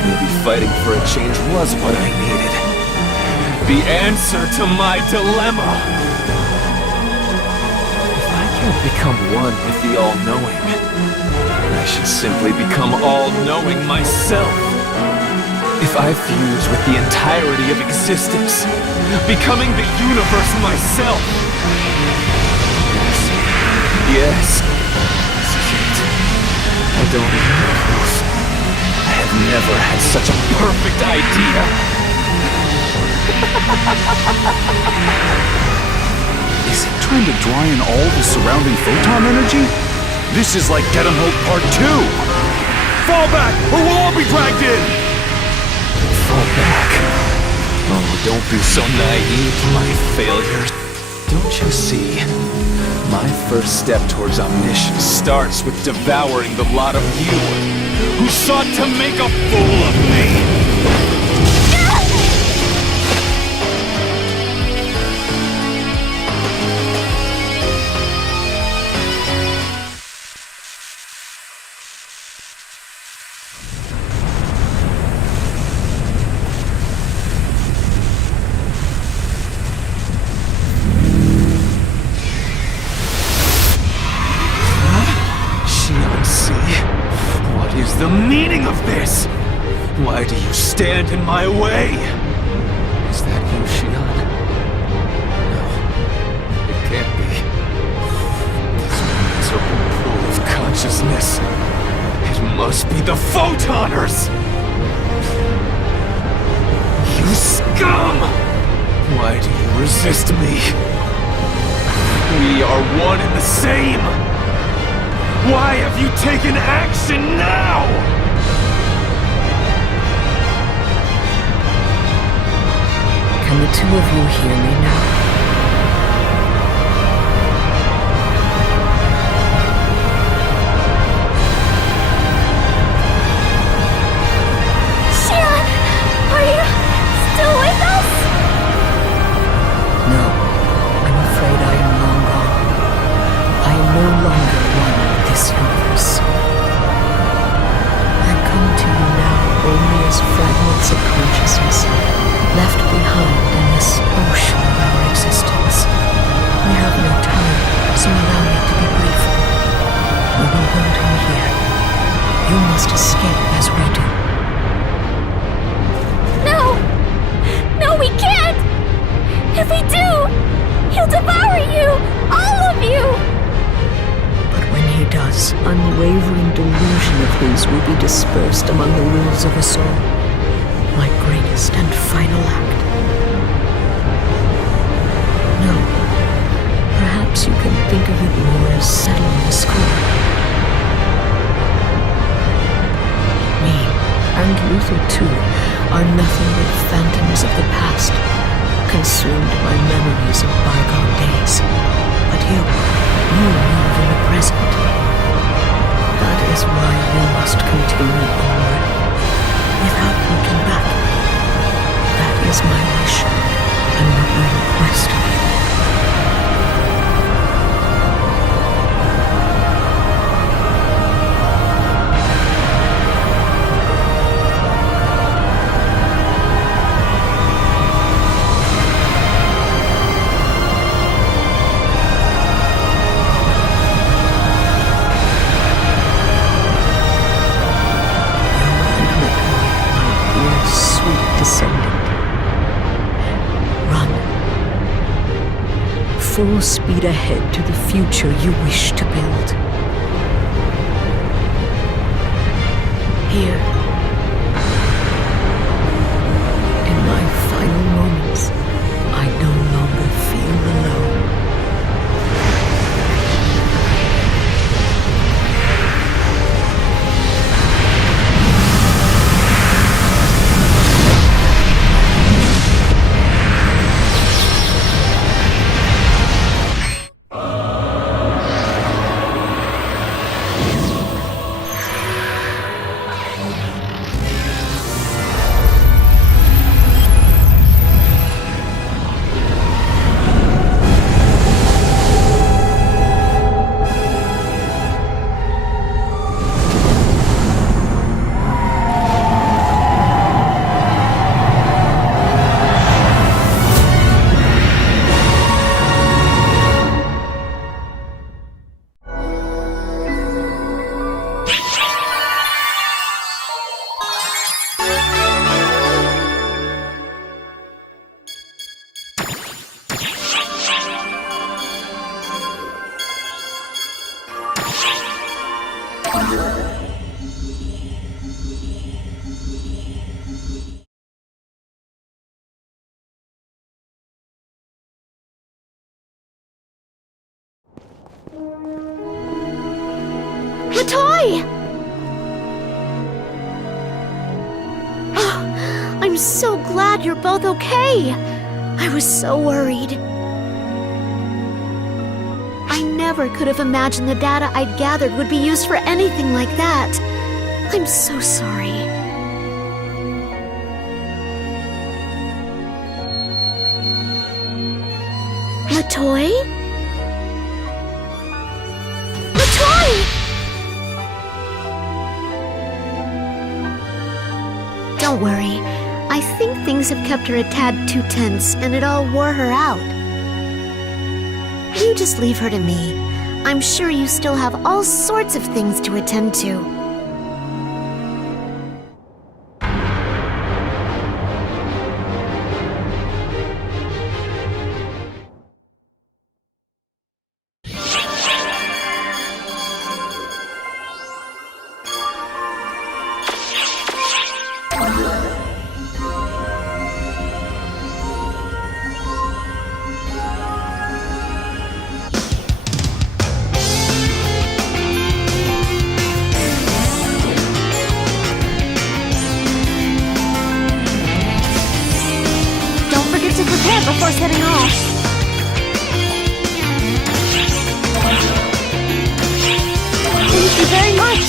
maybe fighting for a change was what I needed. The answer to my dilemma. If I can't become one with the all-knowing, I should simply become all-knowing myself. If I fuse with the entirety of existence, becoming the universe myself. Yes, this is it. I don't even know proof. I have never had such a perfect idea. Is it trying to draw in all the surrounding photon energy? This is like Get 'em Hope Part 2! Fall back, or we'll all be dragged in! Fall back. Oh, don't be so naive, my failures. Don't you see? My first step towards omniscience starts with devouring the lot of you, who sought to make a fool of me! What is the meaning of this? Why do you stand in my way? Is that you, Shion? No, it can't be. This miserable pool of consciousness. It must be the Photoners! You scum! Why do you resist me? We are one and the same! Why have you taken action now? Can the two of you hear me now? Shion, are you still with us? No, I'm afraid I am long gone. I am no longer one with this universe. I come to you now only as fragments of consciousness, left behind in this ocean of our existence. We have no time, so allow me to be brief. We will hold him here. You must escape as we do. No! No, we can't! If we do, he'll devour you! All of you! But when he does, unwavering delusion of his will be dispersed among the wills of us all. My greatest and final act. No. Perhaps you can think of it more as settling the score. Me, and Luther too, are nothing but phantoms of the past, consumed by memories of bygone days. But you live in the present. That is why you must continue onward, without looking back. That is my wish, and what I request of you. Full speed ahead to the future you wish to build. Here, in my final moments, I no longer feel alone. Latoy! Oh, I'm so glad you're both okay. I was so worried. I never could have imagined the data I'd gathered would be used for anything like that. I'm so sorry. Latoy? Latoy! Don't worry. I think things have kept her a tad too tense, and it all wore her out. You just leave her to me. I'm sure you still have all sorts of things to attend to. Before setting off. Thank you very much.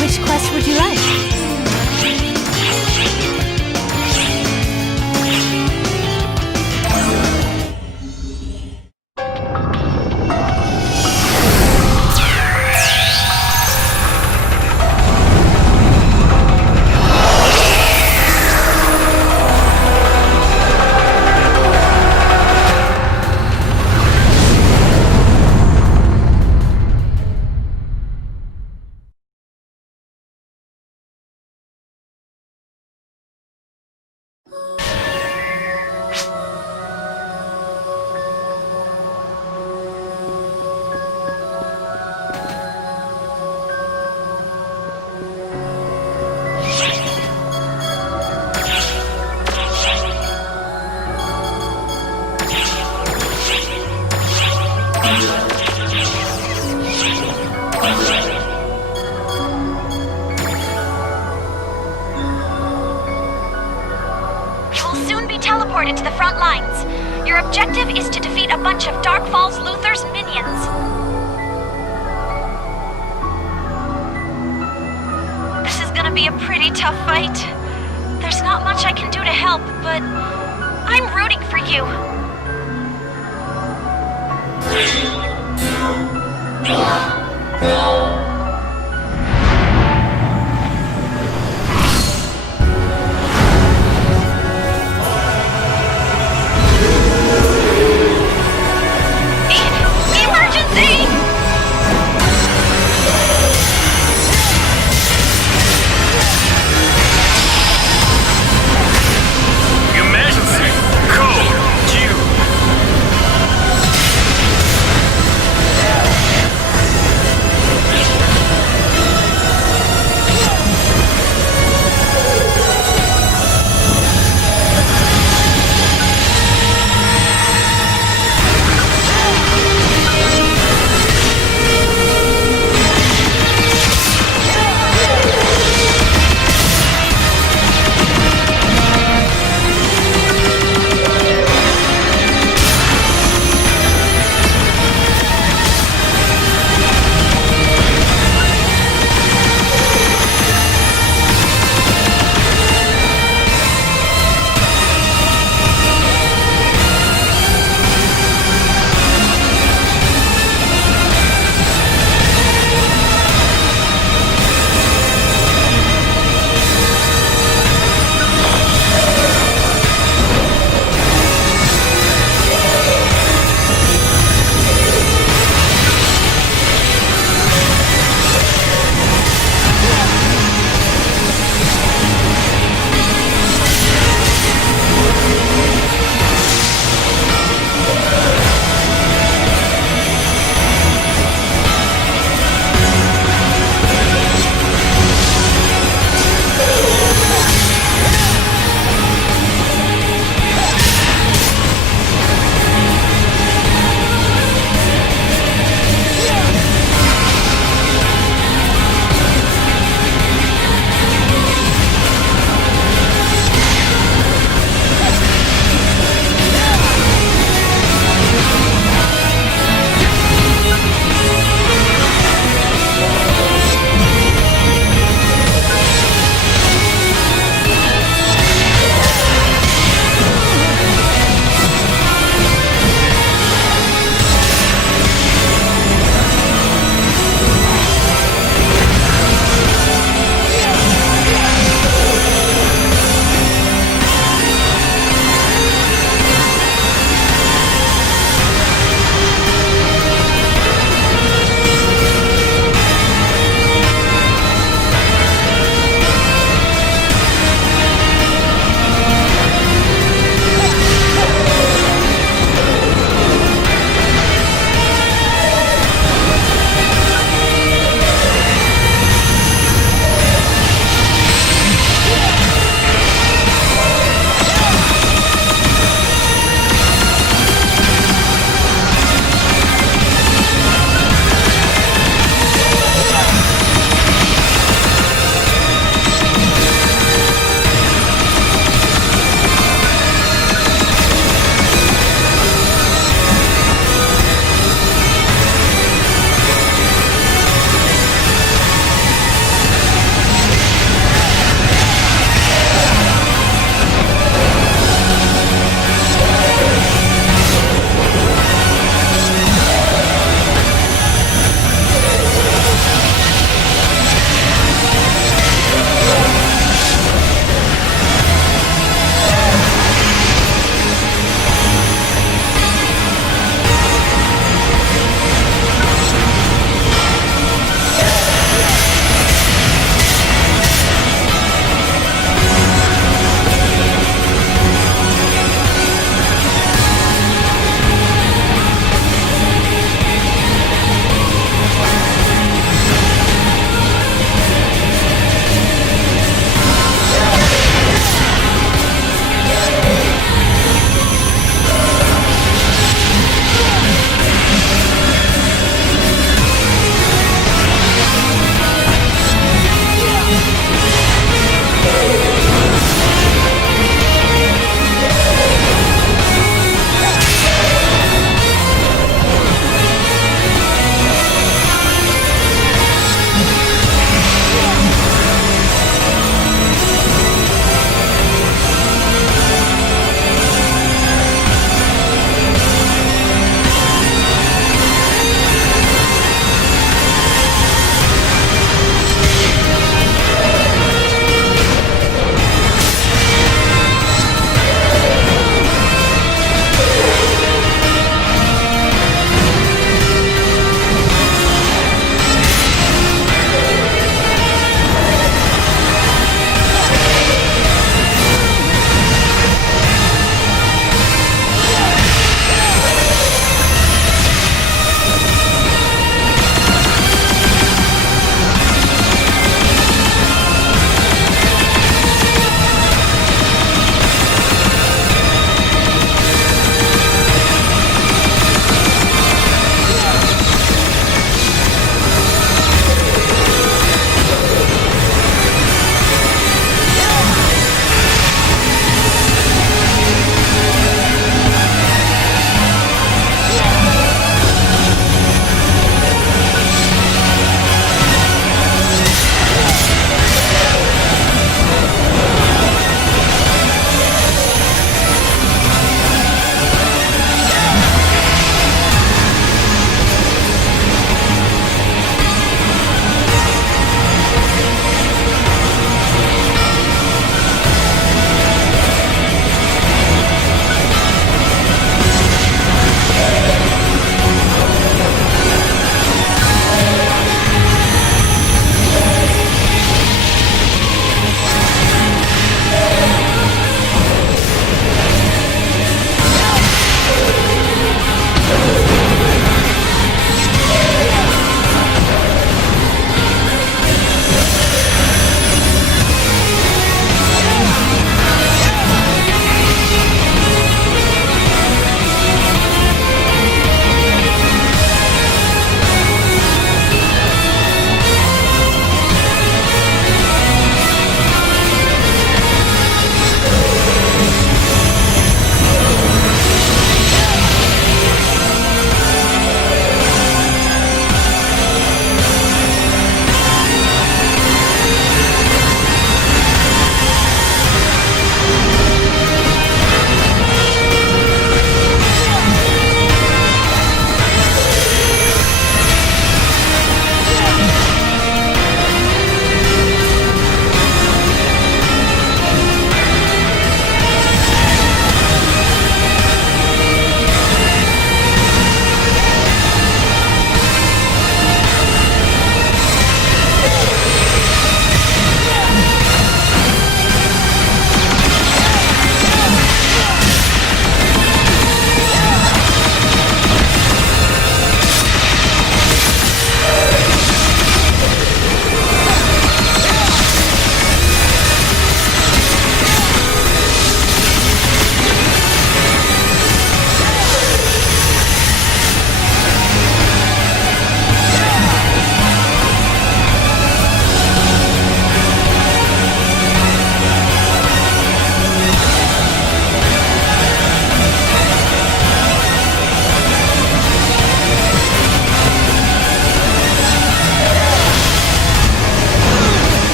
Which quest would you like? Teleported to the front lines. Your objective is to defeat a bunch of Dark Falls Luther's minions. This is gonna be a pretty tough fight. There's not much I can do to help, but I'm rooting for you.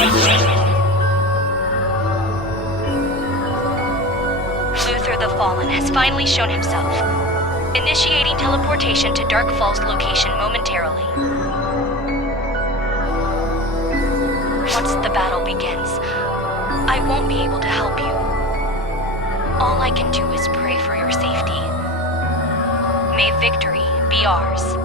Luther the Fallen has finally shown himself. Initiating teleportation to Dark Fall's location momentarily. Once the battle begins, I won't be able to help you. All I can do is pray for your safety. May victory be ours.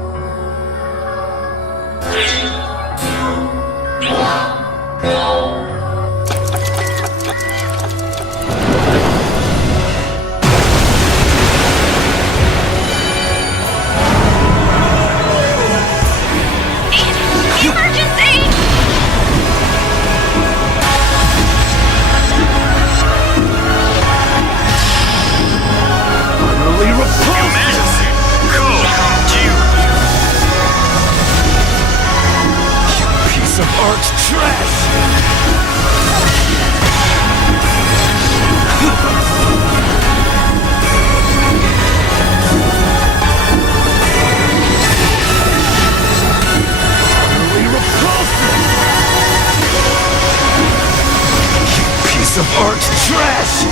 Piece of art trash!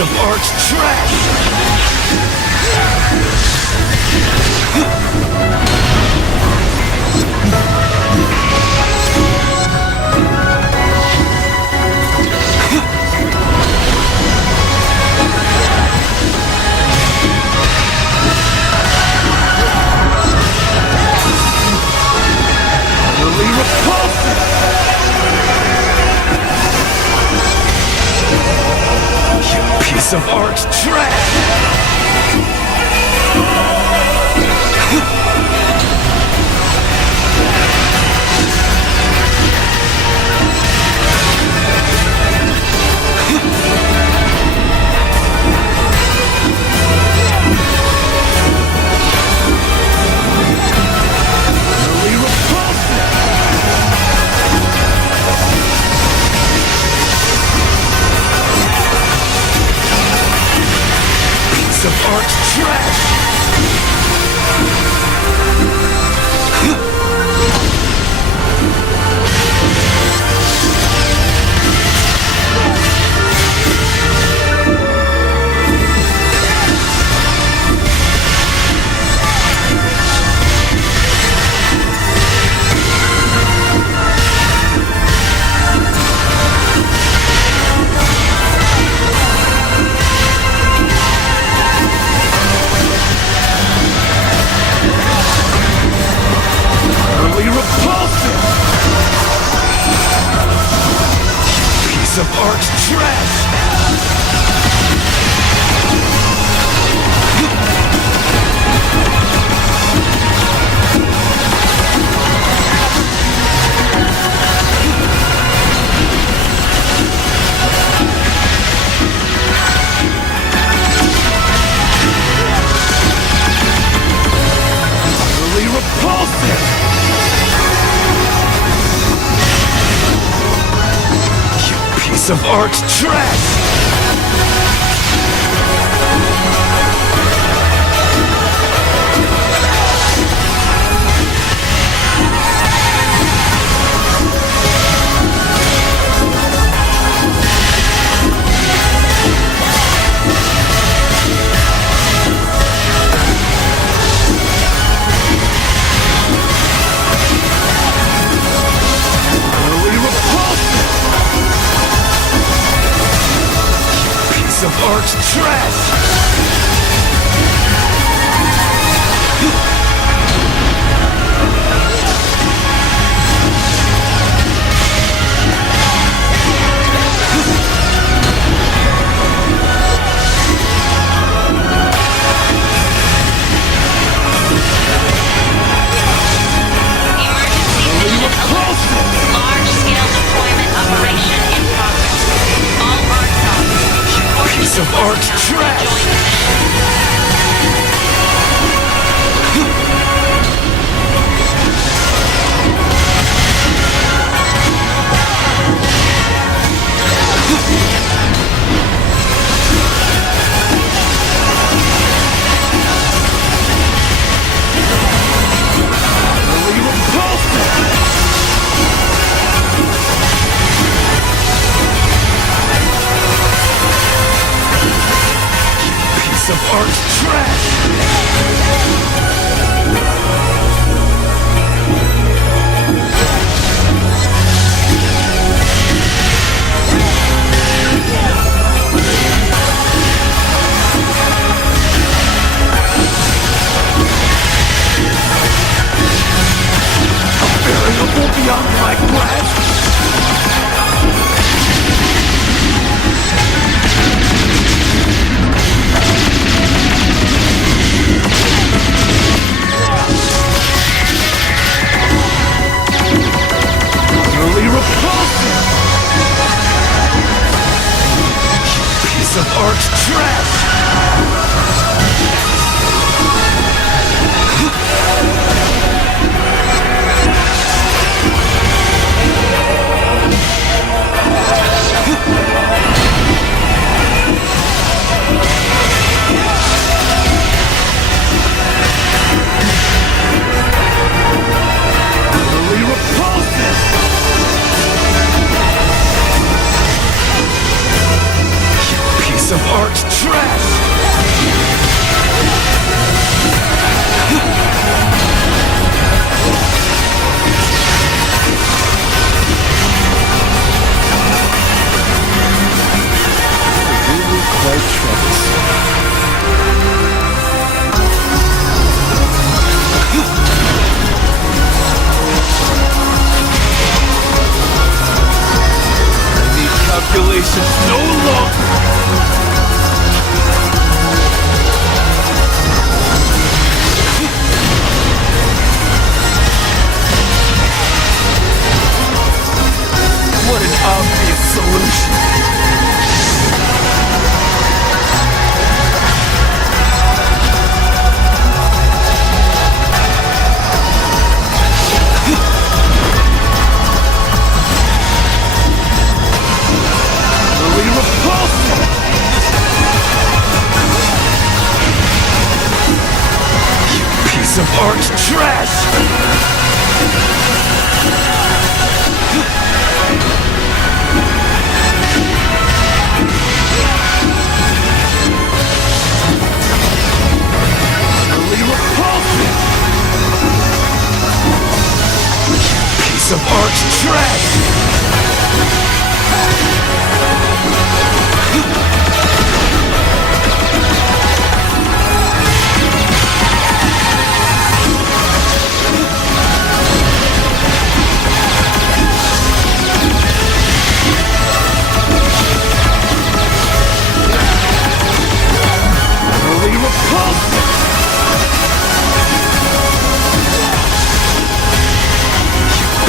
Of art trash! Of art trash! Utterly repulsive! Piece of art trash! Of art trash! arc's trash! Piece of arc's trash! Variable beyond my grasp! Utterly repulsive! Piece of arc's trash! Utterly repulsive! Piece of arc's trash! Really quite troublesome. I need calculations no longer! What an obvious solution! Utterly repulsive! Piece of arc's trash! Utterly repulsive! Piece of arc's trash! Utterly repulsive!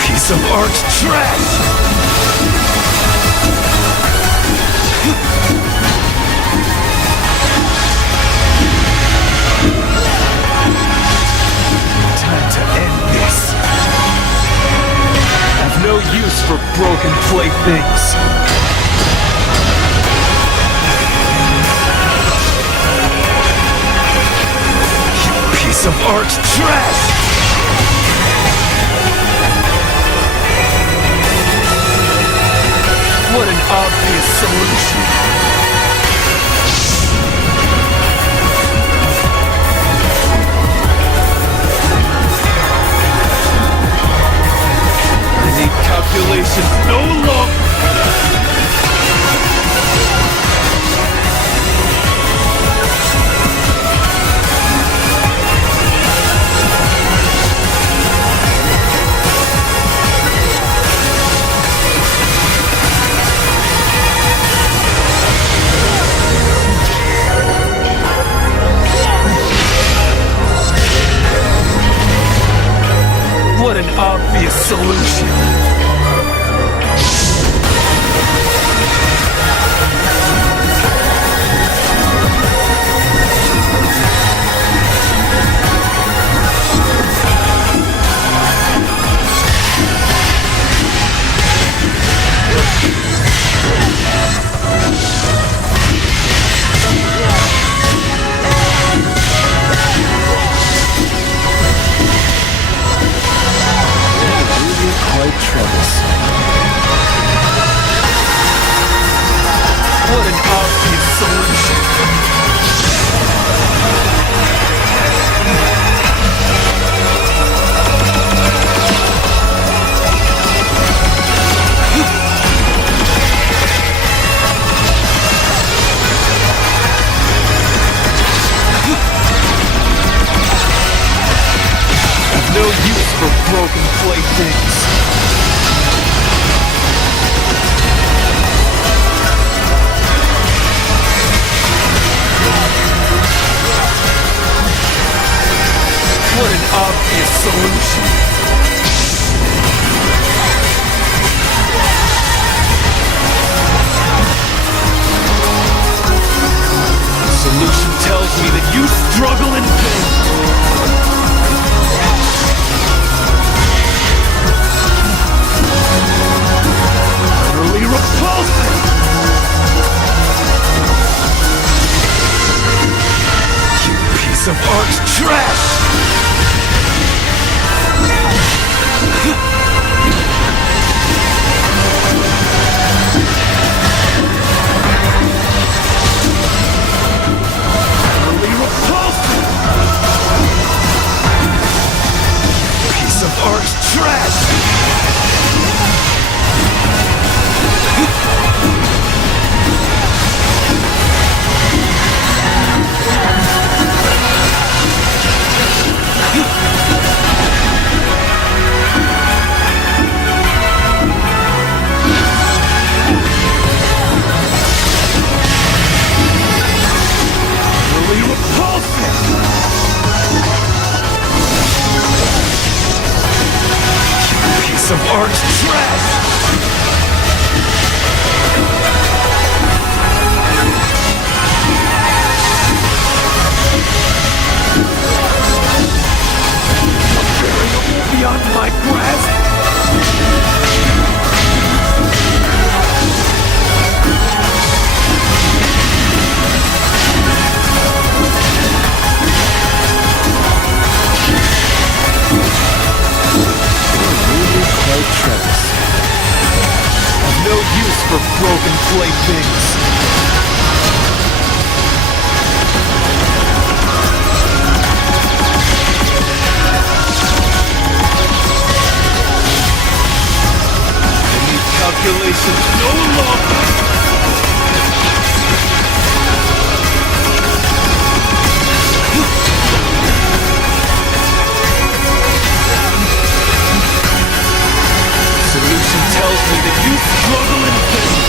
Piece of arc's trash! Time to end this. I've no use for broken playthings. Piece of arc's trash! What an obvious solution! I need calculations no longer! What an obvious solution! broken playthings. What an obvious solution. The solution tells me that you struggle in pain. Utterly repulsive. You piece of art trash. Utterly repulsive! Piece of art trash! Utterly repulsive! You piece of art trash! A variable beyond my grasp! Quite tremendous. I've no use for broken playthings. I need calculations no longer. Solution tells me that you struggle in pain.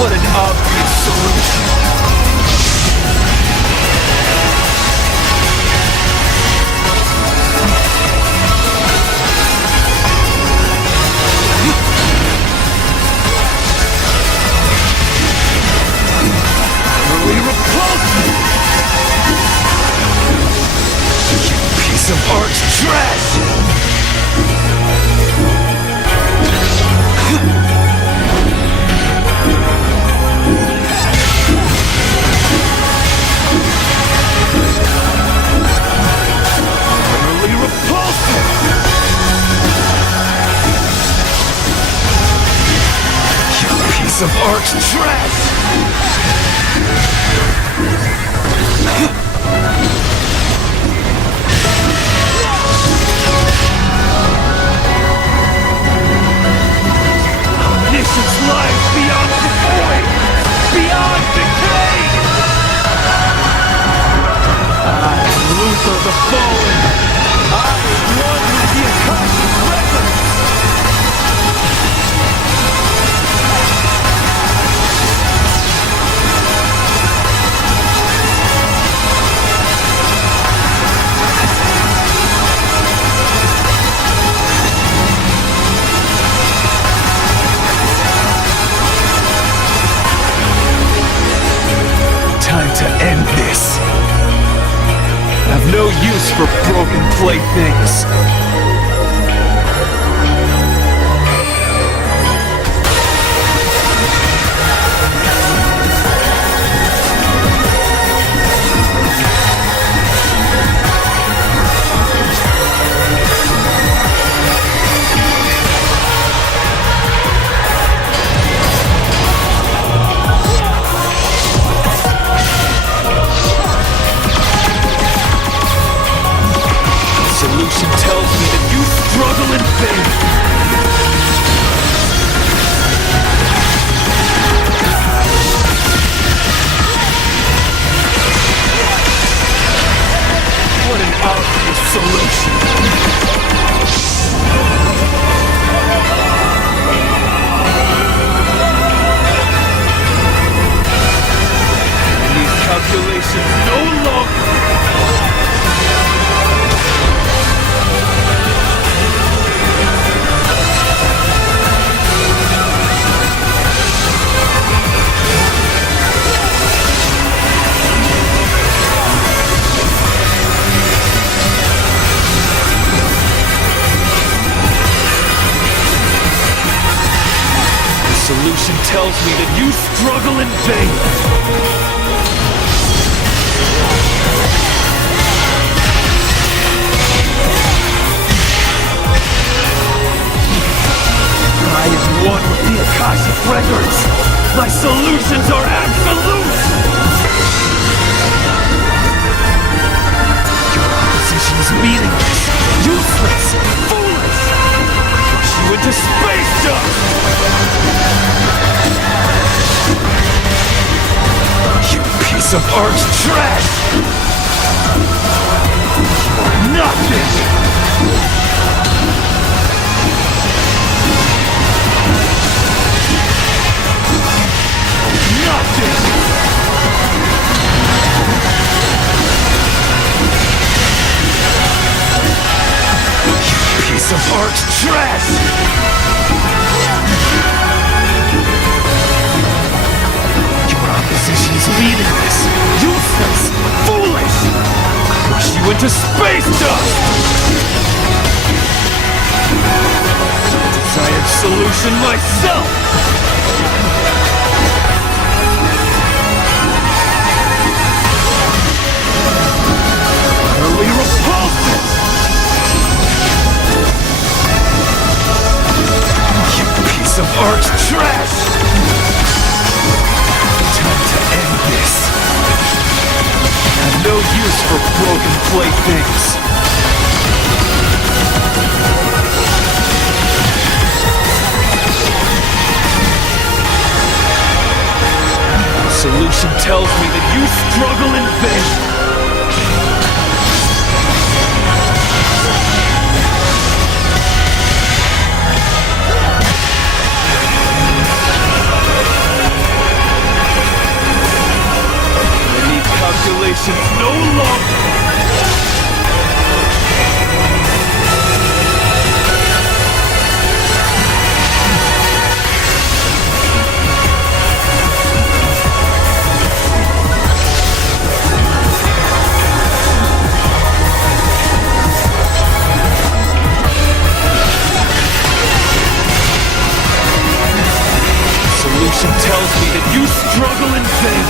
What an obvious solution. Utterly repulsive. Piece of art trash! Utterly repulsive! You piece of art trash! Omniscience lies beyond the void! Beyond decay! I am Luther the Fallen! I am one with the Akashic Records! Time to end this. I've no use for broken playthings. Solution tells me solution tells me that you struggle in vain. I am one with the Akashic Records. My solutions are absolute! Your opposition is meaningless, useless, foolish! Crush you into space dust! You piece of art trash! You're nothing! Nothing! You piece of art trash! Your opposition is meaningless, useless, foolish! Crush you into space dust! Desired solution myself! Utterly repulsive! You piece of art trash! Time to end this. I've no use for broken playthings. The solution tells me that you struggle in vain. Calculations no longer. Solution tells me that you struggle in vain.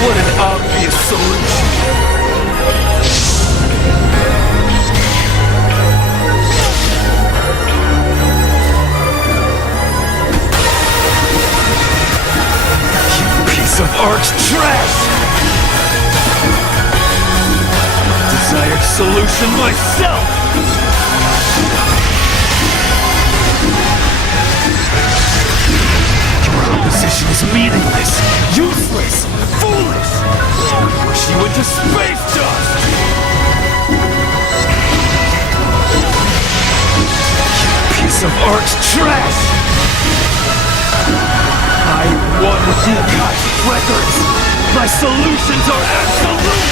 What an obvious solution. You piece of art trash! Desired solution myself! Your opposition is meaningless, useless, foolish! Push you into space dust! You piece of art trash! I won with the Akashic Records! My solutions are absolute!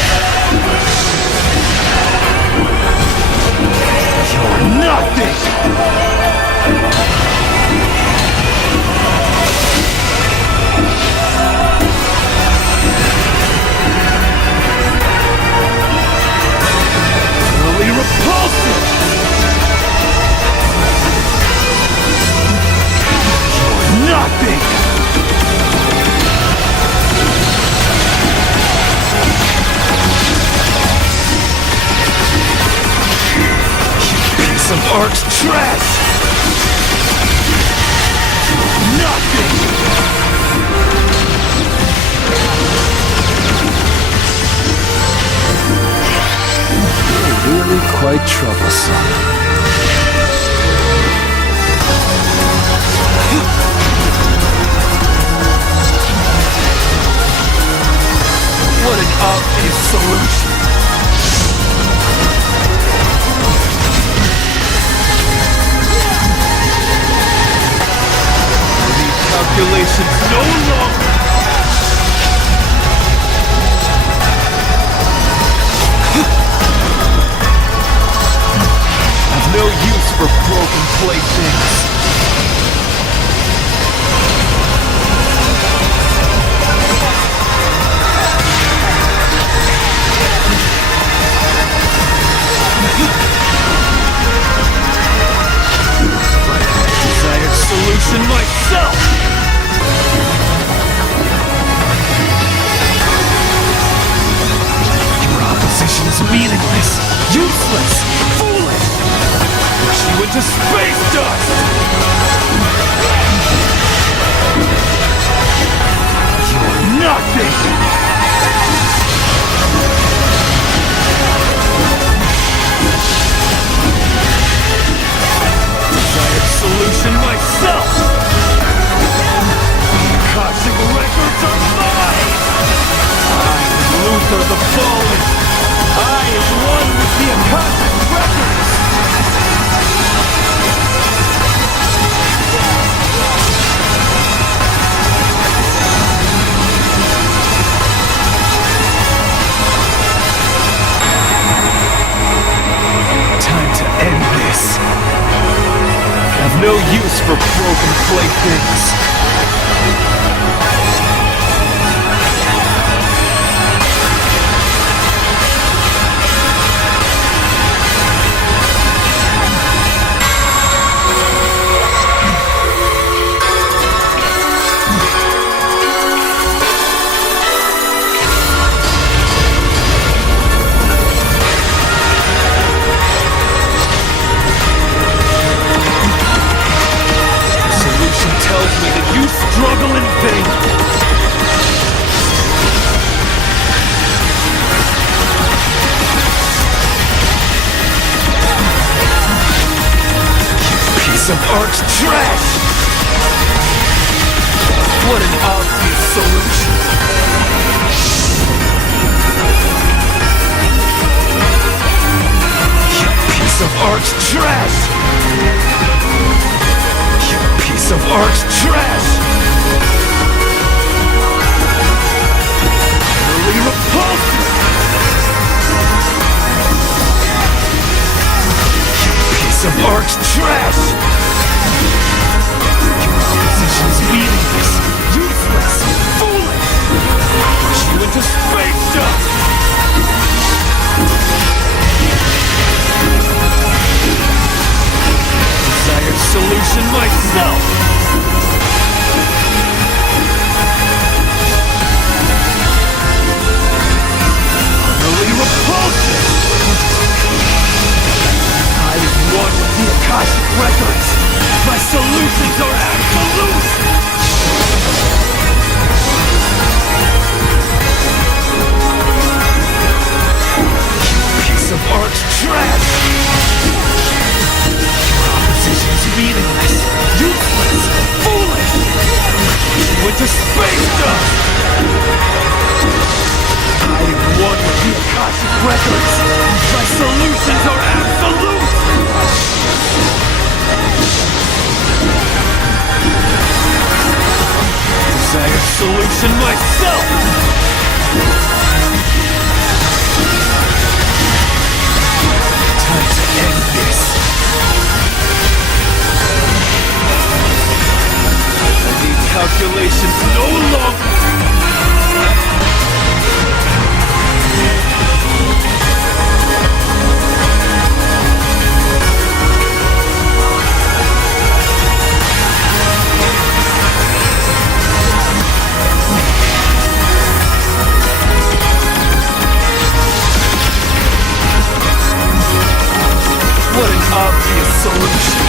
You're nothing! Repulsive! You're nothing! You piece of art trash! You're nothing! Really quite troublesome. What an obvious solution. I need calculations no longer. No use for broken playthings. for the fallen. I am one with the Akashic Records. Time to end this. I have no use for broken playthings. Tells me that you struggle in vain. You piece of art trash! What an obvious solution. You piece of art trash! Piece of art trash! Really repulsive! You piece of art trash! Your opposition's meaningless, useless, foolish! Push you into space dust! Desired solution myself! Utterly repulsive! I am one with the Akashic Records! My solutions are absolute! You piece of art trash! Opposition's meaningless, useless, foolish! You into space dust! I am one with the Akashic Records! My solutions are absolute! Desired solution myself! Time to end this! I need calculations no longer! What an obvious solution!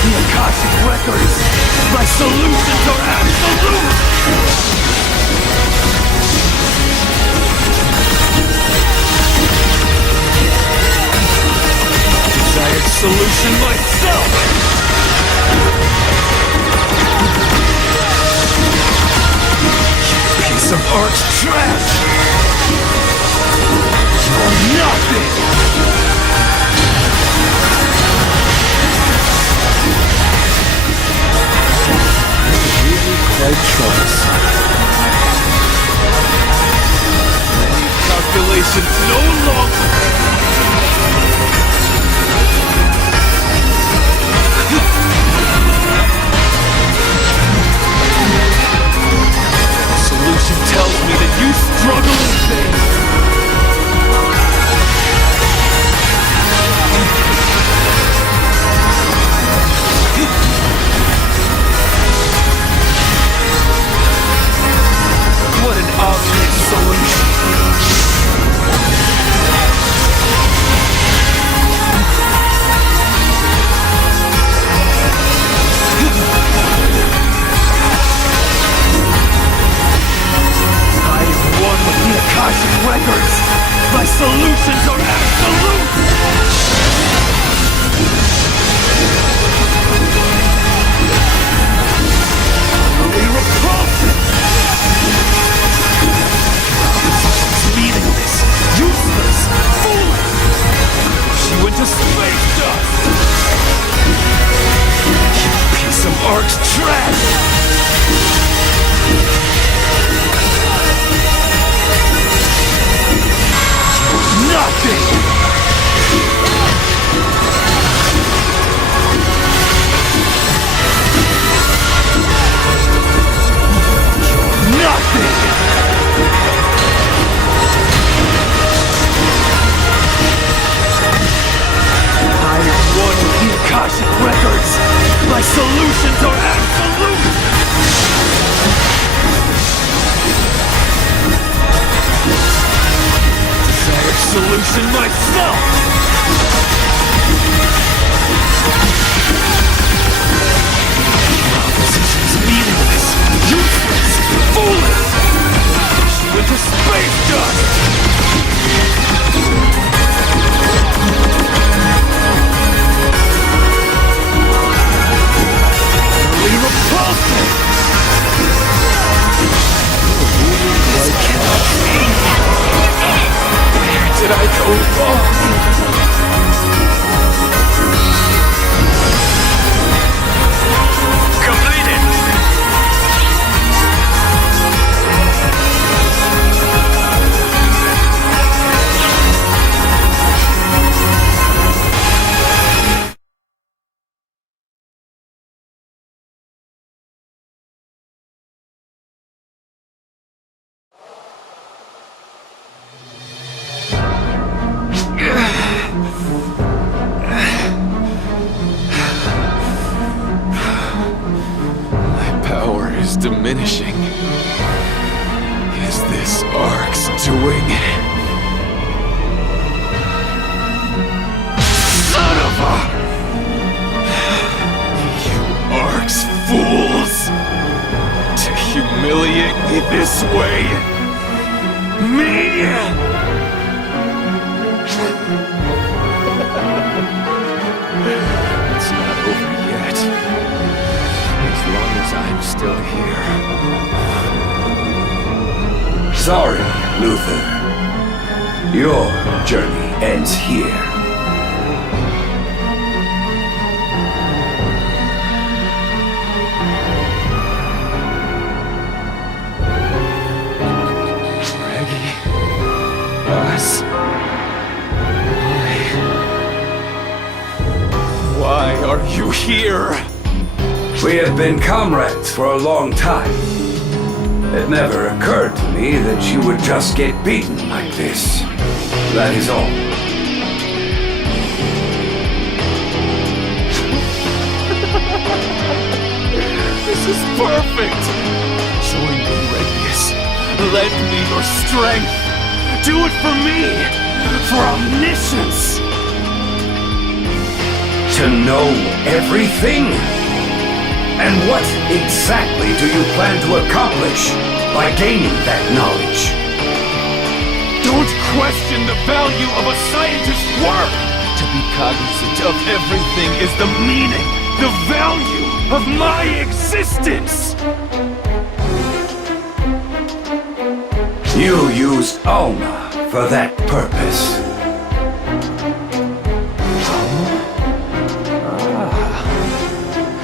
the Akashic Records! My solutions are absolute! Desired solution myself! You piece of Ark's trash! You're nothing! Really quite troublesome. Any calculations no longer. The solution tells me that you struggle in vain. What an alternate solution! I am one with the Akashic Records! My solutions are absolute! Utterly repulsive! Meaningless, useless, foolish! She went to space dust! You piece of Ark's trash! You're nothing! You're nothing! I am one with the Akashic Records! My solutions are absolute! Desired solution myself! Propositions meaningless, useless, foolish! She went to space dust! Repulsive! Where did I go wrong? Completed! Diminishing. Is this Ark's doing? Son of a... You Ark's fools! To humiliate me this way? Me? It's not over yet. As long as I'm still here. Sorry, Luther. Your journey ends here. Reggie. Us. Why are you here? We have been comrades for a long time. It never occurred to me that you would just get beaten like this. That is all. This is perfect! Join me, Regulus. Lend me your strength. Do it for me! For omniscience! to know everything? And what exactly do you plan to accomplish by gaining that knowledge? Don't question the value of a scientist's work! To be cognizant of everything is the meaning, The value of my existence! You used Alma for that purpose.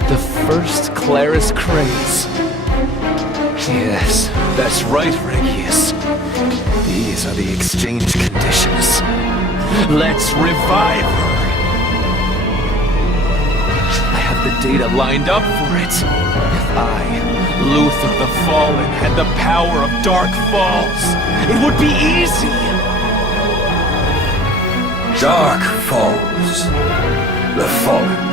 the first Claris craze. Yes, that's right, Regius. These are the exchange conditions. Let's revive her. I have the data lined up for it. If I, Luther the Fallen, had the power of Dark Falls, it would be easy. Dark Falls. The Fallen.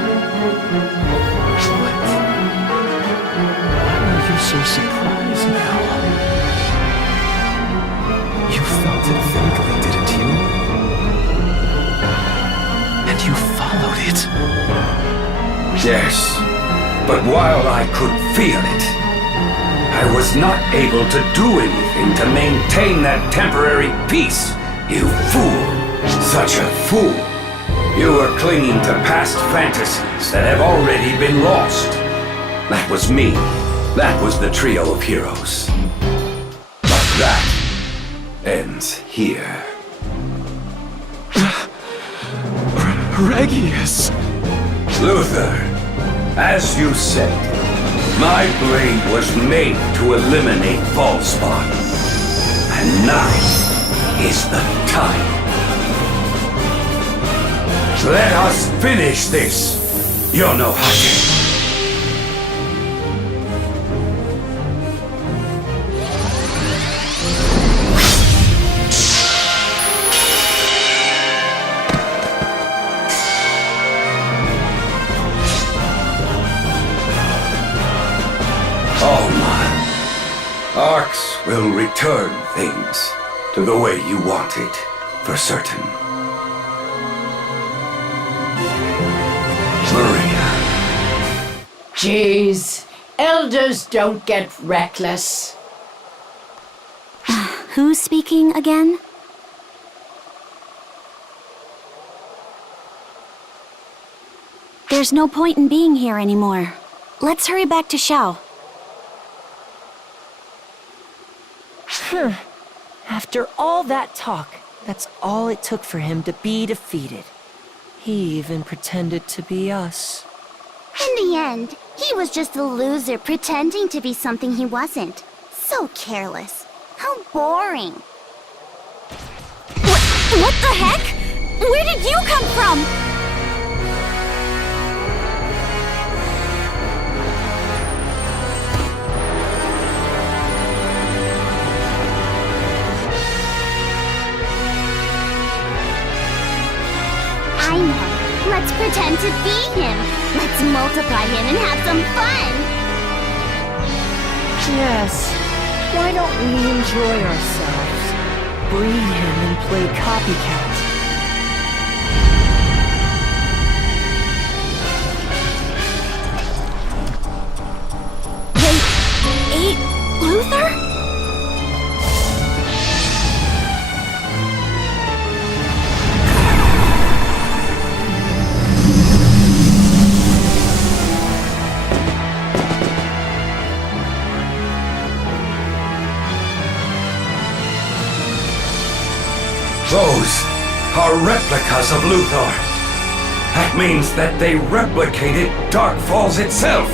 Why are you so surprised now? You felt it vaguely, didn't you? And you followed it. Yes, but while I could feel it, I was not able to do anything to maintain that temporary peace. You fool. Such a fool. You were clinging to past fantasies that have already been lost. That was me. That was the trio of heroes. But that ends here. Regius! Luther, as you said, my blade was made to eliminate Volspawn. And now is the time. Let us finish this, Yonohashi. Arcs will return things to the way you want it, for certain. Maria. Jeez, elders don't get reckless. Who's speaking again? There's no point in being here anymore. Let's hurry back to Xiao. After all that talk, that's all it took for him to be defeated. He even pretended to be us. In the end, he was just a loser pretending to be something he wasn't. So careless. How boring. What the heck? Where did you come from? I know. Let's pretend to be him. Let's multiply him and have some fun. Yes. Why don't we enjoy ourselves? Breed him and play copycat. They ate Luther? Those are replicas of Luthor. That means that they replicated Dark Falls itself.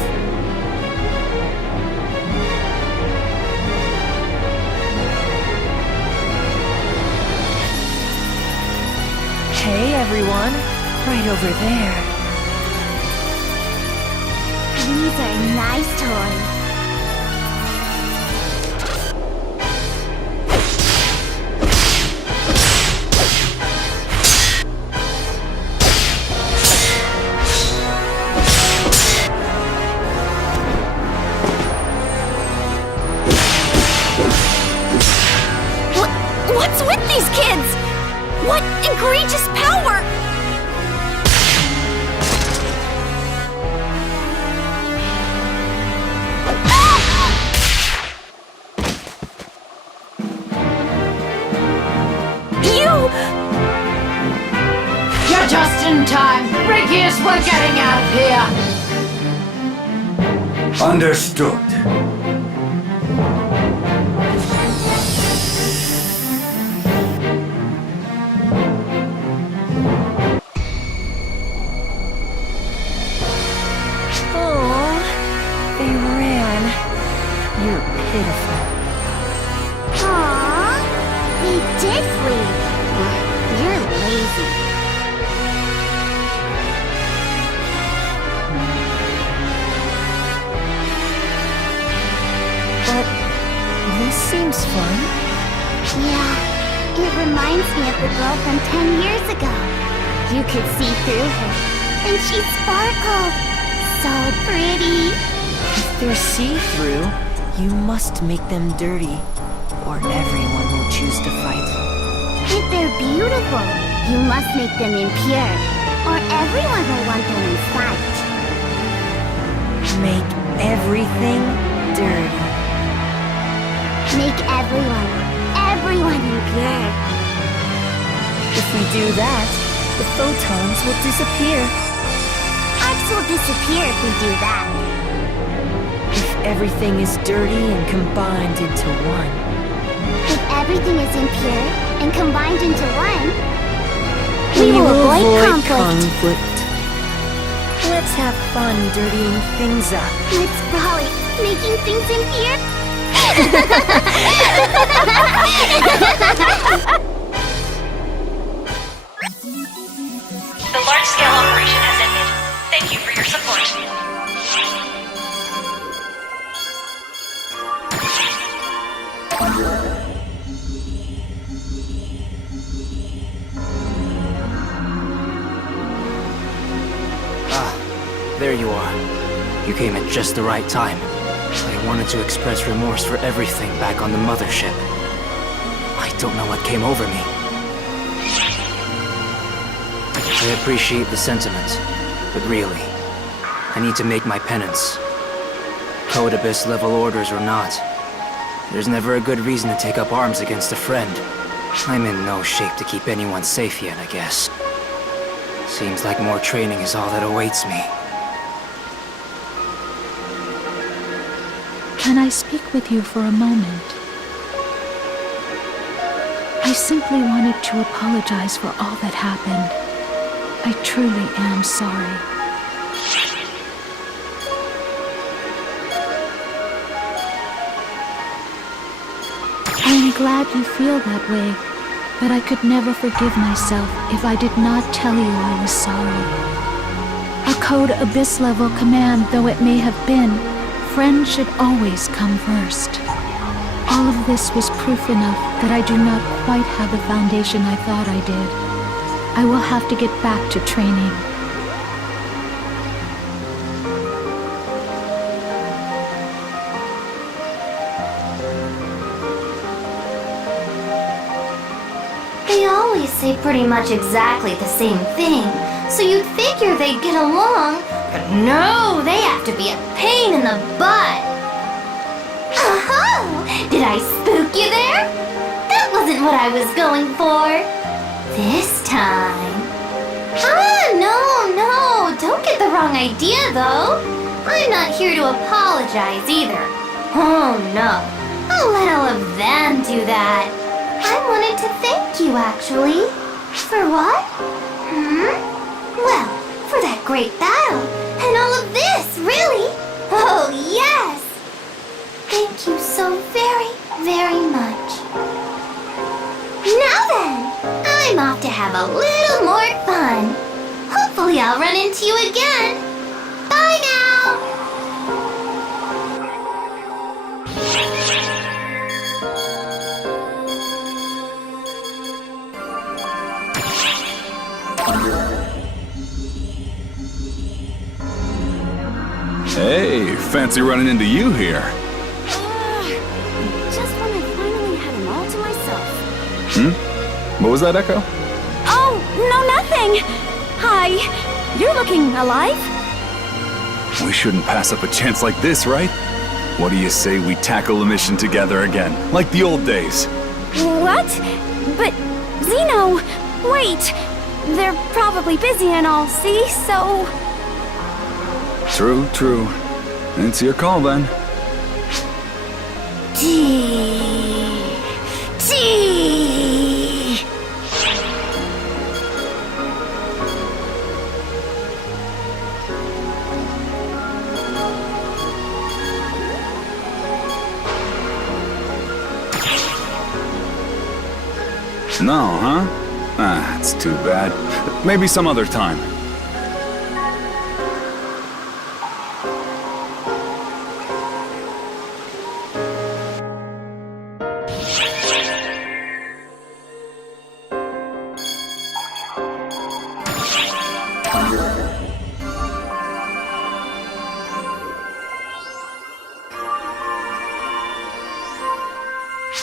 Hey, everyone. Right over there. These are nice toys. What's with these kids? What egregious power! focus! We're getting out of here! Understood. They ran. You're pitiful. Aww, they did flee. You're lazy. But this seems fun. Yeah, it reminds me of the girl from 10 years ago. You could see through her, and she sparkled. So pretty. If they're see-through, you must make them dirty, or everyone will choose to fight. If they're beautiful, you must make them impure, or everyone will want them in fight. Make everything dirty. Make everyone impure. If we do that, the photons will disappear. Arcs will disappear if we do that. If everything is dirty and combined into one. If everything is impure and combined into one, We will avoid conflict. conflict. Let's have fun dirtying things up. Let's frolic, making things impure. The large-scale operation has ended. Thank you for your support. There you are. You came at just the right time. I wanted to express remorse for everything back on the mothership. I don't know what came over me. I appreciate the sentiment, but really, I need to make my penance. Code Abyss level orders or not, there's never a good reason to take up arms against a friend. I'm in no shape to keep anyone safe yet, I guess. Seems like more training is all that awaits me. Can I speak with you for a moment? I simply wanted to apologize for all that happened. I truly am sorry. I am glad you feel that way, but I could never forgive myself if I did not tell you I was sorry. A Code Abyss level command though it may have been, friends should always come first. All of this was proof enough that I do not quite have the foundation I thought I did. I will have to get back to training. They always say pretty much exactly the same thing, so you'd figure they'd get along, but no, they have to be a pain in the butt. Oh, did I spook you there? That wasn't what I was going for. This time. No, don't get the wrong idea though. I'm not here to apologize either. Oh no, I'll let all of them do that. I wanted to thank you, actually. For what? Well, for that great battle, and all of this, really. Oh, yes! Thank you so very, very much. Now then, I'm off to have a little more fun. Hopefully I'll run into you again. Bye now! Hey, fancy running into you here. Just when I finally had him all to myself. What was that, Echo? Oh, no, nothing! Hi, you're looking alive? We shouldn't pass up a chance like this, right? What do you say we tackle a mission together again, like the old days? What? But, Zeno, wait! they're probably busy and all, see? So... True, true. It's your call then. Tea. No, huh? Ah, it's too bad. Maybe some other time.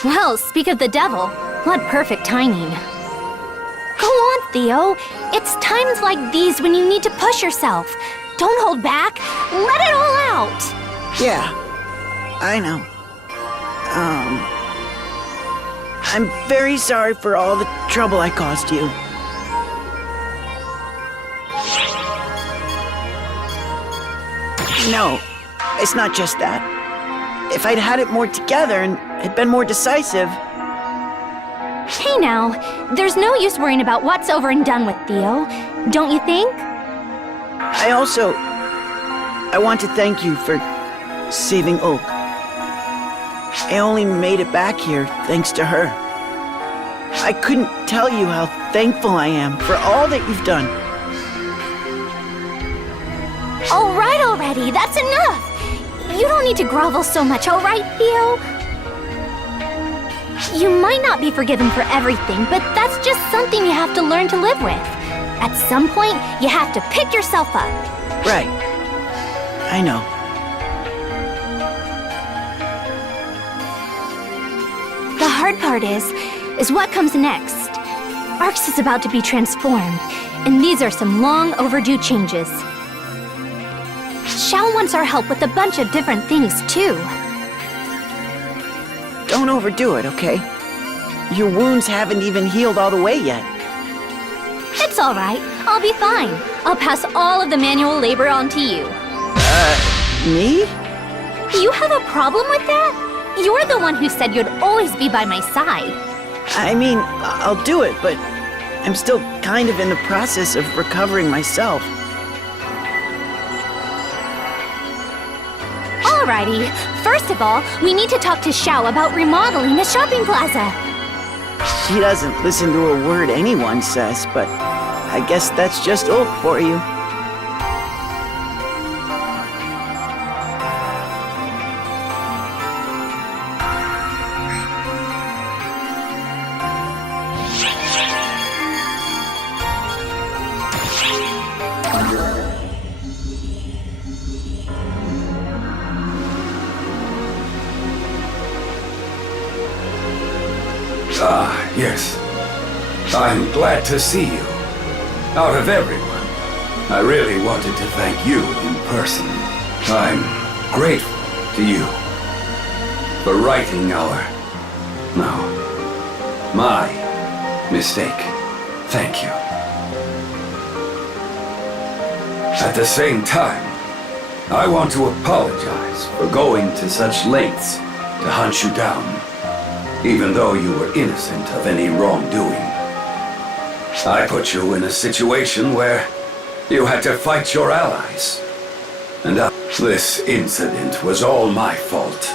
Well, speak of the devil. What perfect timing. Go on, Theo. It's times like these when you need to push yourself. Don't hold back. Let it all out. Yeah, I know. I'm very sorry for all the trouble I caused you. No, it's not just that. If I'd had it more together and had been more decisive... Hey now, there's no use worrying about what's over and done with, Theo. Don't you think? I want to thank you for saving Oak. I only made it back here thanks to her. I couldn't tell you how thankful I am for all that you've done. All right already, that's enough. You don't need to grovel so much, all right, Theo? You might not be forgiven for everything, but that's just something you have to learn to live with. At some point, you have to pick yourself up. Right. I know. The hard part is what comes next. Arx is about to be transformed, and these are some long overdue changes. Xiao wants our help with a bunch of different things, too. Don't overdo it, okay? Your wounds haven't even healed all the way yet. It's all right. I'll be fine. I'll pass all of the manual labor on to you. Me? You have a problem with that? You're the one who said you'd always be by my side. I mean, I'll do it, but I'm still kind of in the process of recovering myself. Alrighty. First of all, we need to talk to Xiao about remodeling the shopping plaza. She doesn't listen to a word anyone says, but I guess that's just Oak for you. Ah, yes. I'm glad to see you. Out of everyone, I really wanted to thank you in person. I'm grateful to you for righting my mistake. Thank you. At the same time, I want to apologize for going to such lengths to hunt you down, even though you were innocent of any wrongdoing. I put you in a situation where you had to fight your allies. And this incident was all my fault.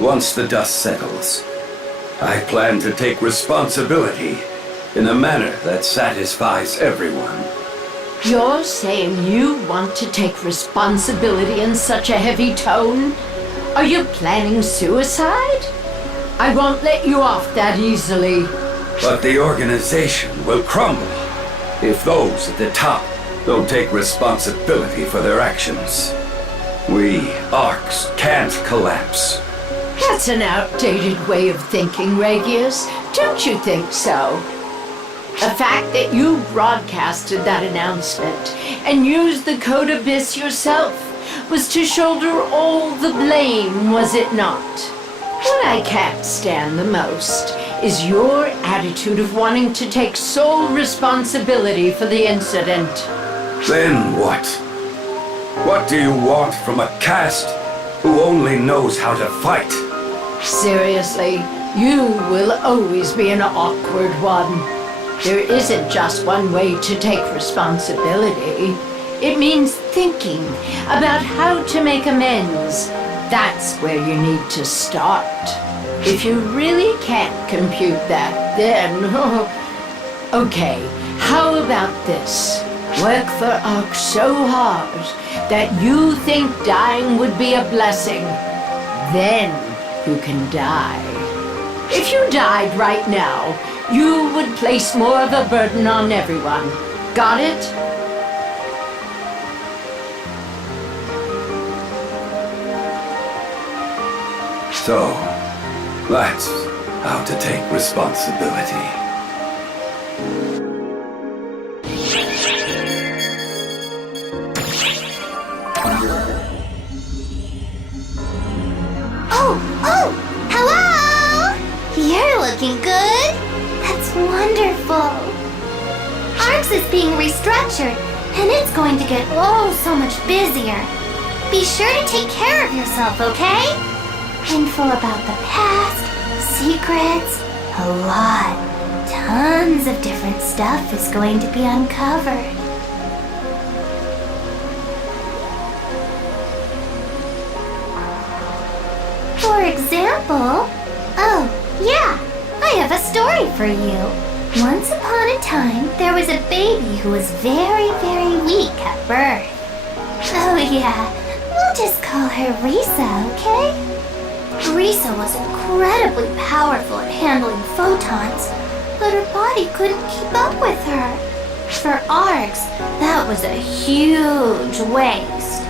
Once the dust settles, I plan to take responsibility in a manner that satisfies everyone. You're saying you want to take responsibility in such a heavy tone? Are you planning suicide? I won't let you off that easily. But the organization will crumble if those at the top don't take responsibility for their actions. We Arcs can't collapse. That's an outdated way of thinking, Regius. Don't you think so? The fact that you broadcasted that announcement and used the code Abyss yourself was to shoulder all the blame, was it not? What I can't stand the most is your attitude of wanting to take sole responsibility for the incident. Then what? What do you want from a caste who only knows how to fight? Seriously, you will always be an awkward one. There isn't just one way to take responsibility. It means thinking about how to make amends. That's where you need to start. If you really can't compute that, then... Okay, how about this? Work for Ark so hard that you think dying would be a blessing. Then you can die. If you died right now, you would place more of a burden on everyone. Got it? So, that's how to take responsibility. Oh, hello! You're looking good. That's wonderful. ARCS is being restructured, and it's going to get so much busier. Be sure to take care of yourself, okay? Info about the past, secrets, a lot. Tons of different stuff is going to be uncovered. For example, I have a story for you. Once upon a time, there was a baby who was very, very weak at birth. Oh yeah, we'll just call her Risa, okay? Risa was incredibly powerful at handling photons, but her body couldn't keep up with her. For ARCS, that was a huge waste.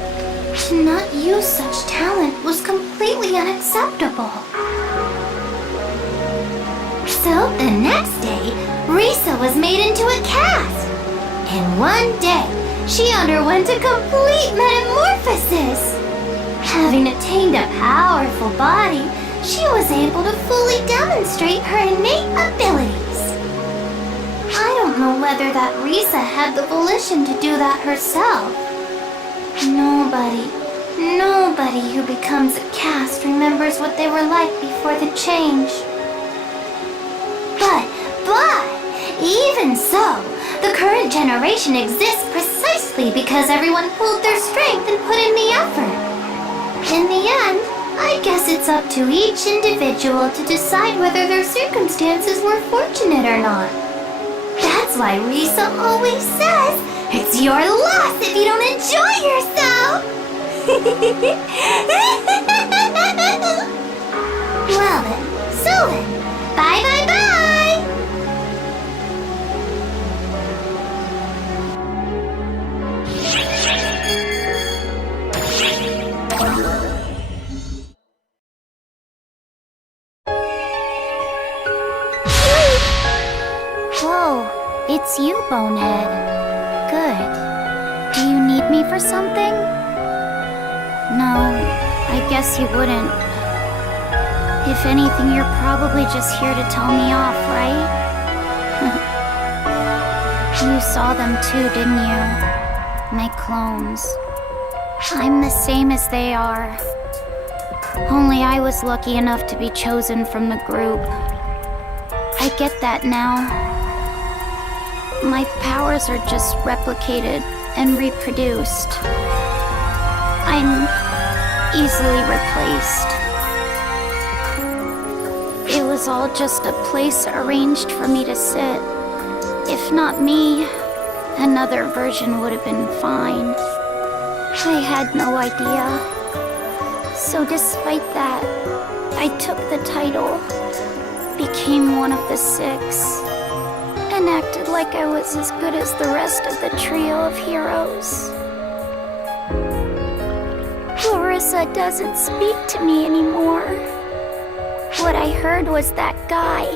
To not use such talent was completely unacceptable. So the next day, Risa was made into a cast. And one day, she underwent a complete metamorphosis. Having attained a powerful body, she was able to fully demonstrate her innate abilities. I don't know whether that Risa had the volition to do that herself. Nobody who becomes a cast remembers what they were like before the change. But, even so, the current generation exists precisely because everyone pulled their strength and put in the effort. In the end, I guess it's up to each individual to decide whether their circumstances were fortunate or not. That's why Risa always says, it's your loss if you don't enjoy yourself! Well then, bye bye bye! Whoa, it's you, Bonehead. Good. Do you need me for something? No, I guess you wouldn't. If anything, you're probably just here to tell me off, right? You saw them too, didn't you? My clones. I'm the same as they are. Only I was lucky enough to be chosen from the group. I get that now. My powers are just replicated and reproduced. I'm easily replaced. It was all just a place arranged for me to sit. If not me, another version would have been fine. I had no idea. So despite that, I took the title, became one of the 6, and acted like I was as good as the rest of the trio of heroes. Larissa doesn't speak to me anymore. What I heard was that guy,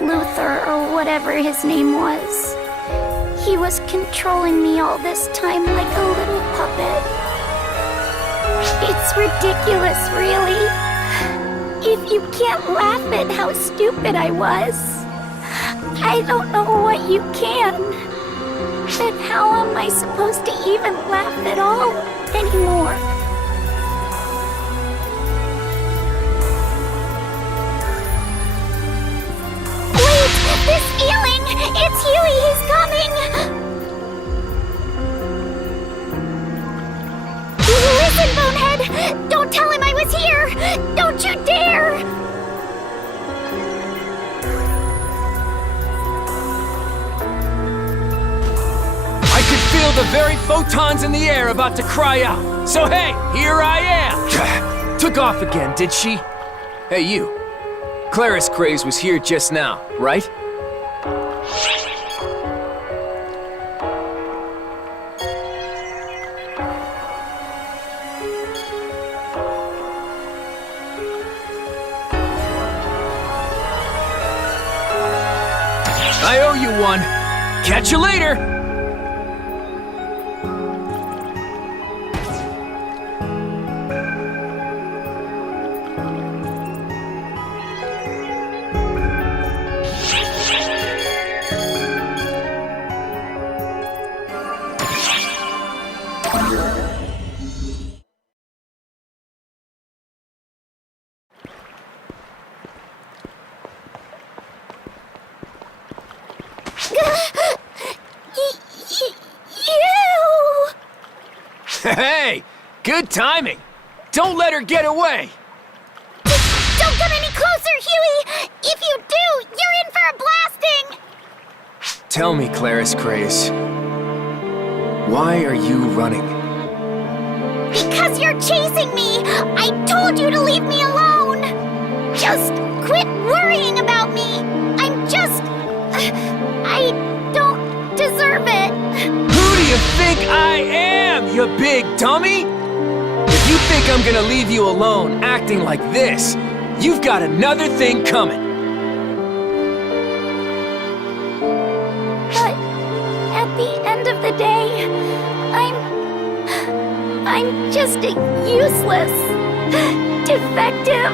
Luther or whatever his name was. He was controlling me all this time like a little puppet. It's ridiculous, really. If you can't laugh at how stupid I was, I don't know what you can. But how am I supposed to even laugh at all anymore? Wait! This feeling! It's Huey! He's coming! Listen, Bonehead! Don't tell him I was here! Don't you dare! I could feel the very photons in the air about to cry out. So hey, here I am! Took off again, did she? Hey, you. Claris Craze was here just now, right? I owe you one. Catch you later! Hey! Good timing! Don't let her get away! Don't come any closer, Huey! If you do, you're in for a blasting! Tell me, Claris Craze, why are you running? Because you're chasing me! I told you to leave me alone! Just quit worrying about me! I don't deserve it! Who do you think I am, you big dummy? If you think I'm gonna leave you alone acting like this, you've got another thing coming. But at the end of the day, I'm just a useless, defective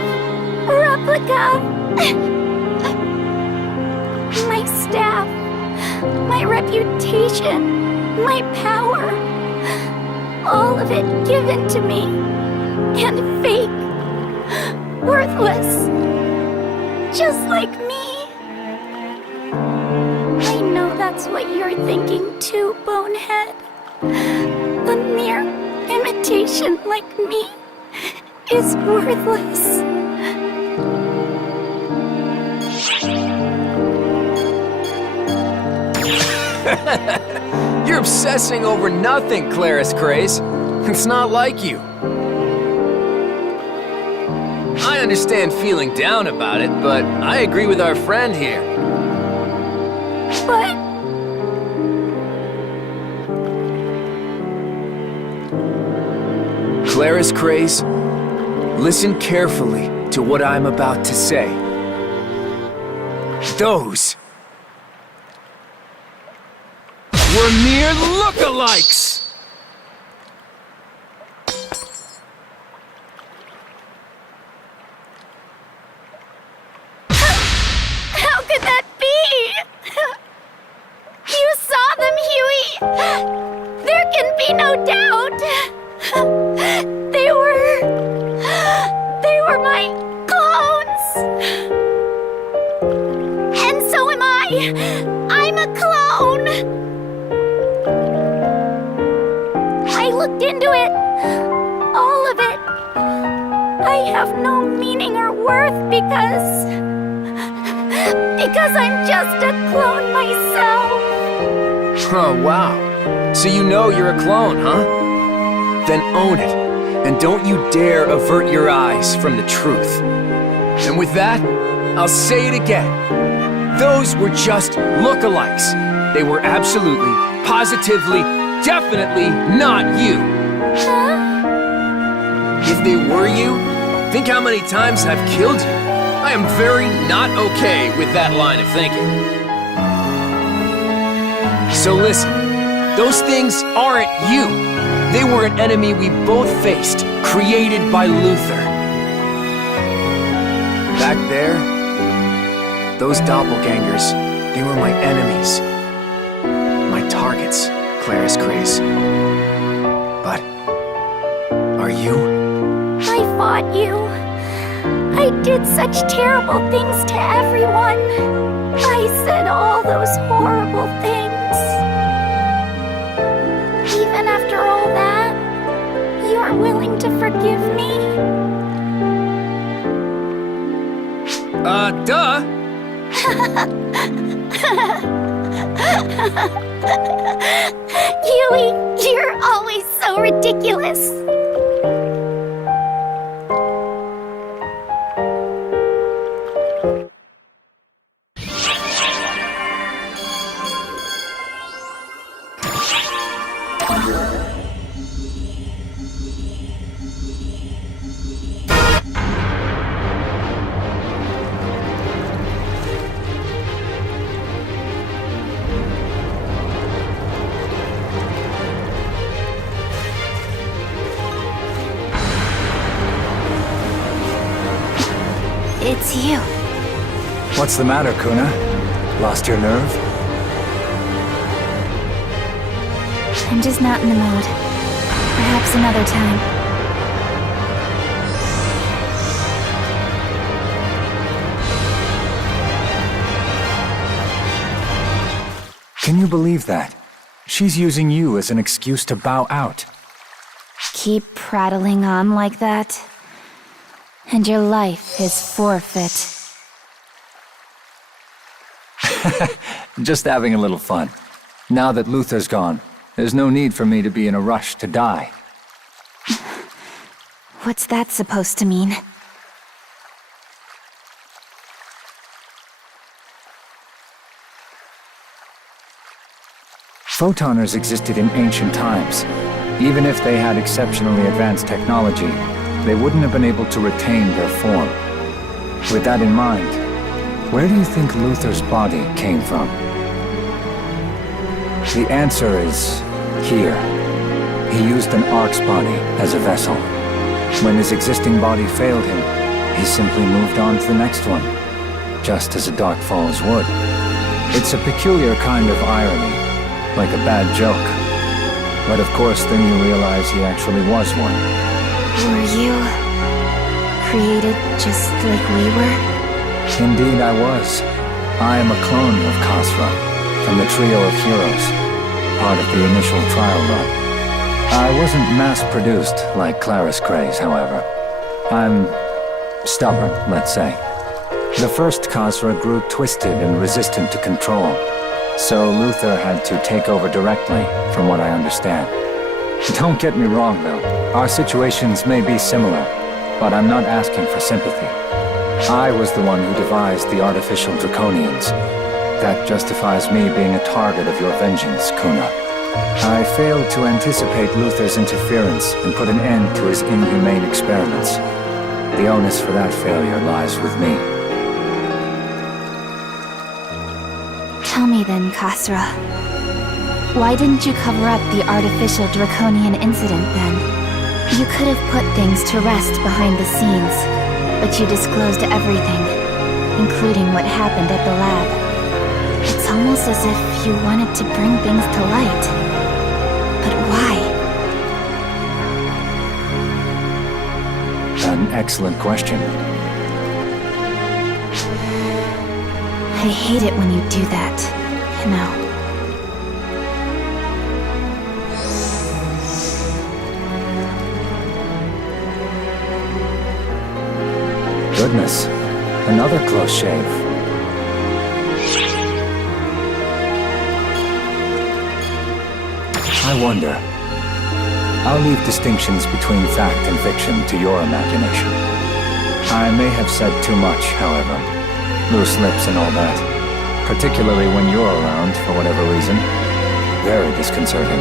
replica. My staff, my reputation, my power, all of it given to me, and fake, worthless, just like me. I know that's what you're thinking too, Bonehead. A mere imitation like me is worthless. You're obsessing over nothing, Claris Craze. It's not like you. I understand feeling down about it, but I agree with our friend here. But... Claris Craze, listen carefully to what I'm about to say. Those were mere lookalikes! How could that be? You saw them, Huey! There can be no doubt! They were my clones! And so am I! I'm a clone! I looked into it. All of it. I have no meaning or worth because I'm just a clone myself. Oh, wow. So you know you're a clone, huh? Then own it, and don't you dare avert your eyes from the truth. And with that, I'll say it again. Those were just lookalikes. They were absolutely, positively, definitely not you. If they were you, think how many times I've killed you. I am very not okay with that line of thinking. So listen, those things aren't you. They were an enemy we both faced, created by Luther. Back there, those doppelgangers, they were my enemies. My targets, Claris Craze. But, are you? I fought you. I did such terrible things to everyone. I said all those horrible things. Even after all that, you're willing to forgive me? Duh! Yui, you're always so ridiculous. It's you. What's the matter, Kuna? Lost your nerve? I'm just not in the mood. Perhaps another time. Can you believe that? She's using you as an excuse to bow out. Keep prattling on like that, and your life is forfeit. Just having a little fun. Now that Luther's gone, there's no need for me to be in a rush to die. What's that supposed to mean? Photoners existed in ancient times. Even if they had exceptionally advanced technology, they wouldn't have been able to retain their form. With that in mind, where do you think Luther's body came from? The answer is here. He used an Ark's body as a vessel. When his existing body failed him, he simply moved on to the next one, just as a Dark Falls would. It's a peculiar kind of irony, like a bad joke. But of course, then you realize he actually was one. Were you created just like we were? Indeed I was. I am a clone of Khasra, from the trio of heroes, part of the initial trial run. I wasn't mass-produced like Claris Craze, however. I'm stubborn, let's say. The first Khasra grew twisted and resistant to control, so Luther had to take over directly, from what I understand. Don't get me wrong, though. Our situations may be similar, but I'm not asking for sympathy. I was the one who devised the artificial draconians. That justifies me being a target of your vengeance, Kuna. I failed to anticipate Luther's interference and put an end to his inhumane experiments. The onus for that failure lies with me. Tell me then, Khasra. Why didn't you cover up the artificial draconian incident then? You could have put things to rest behind the scenes, but you disclosed everything, including what happened at the lab. It's almost as if you wanted to bring things to light. But why? An excellent question. I hate it when you do that, you know. Goodness, another close shave. I wonder. I'll leave distinctions between fact and fiction to your imagination. I may have said too much, however. Loose lips and all that. Particularly when you're around, for whatever reason. Very disconcerting.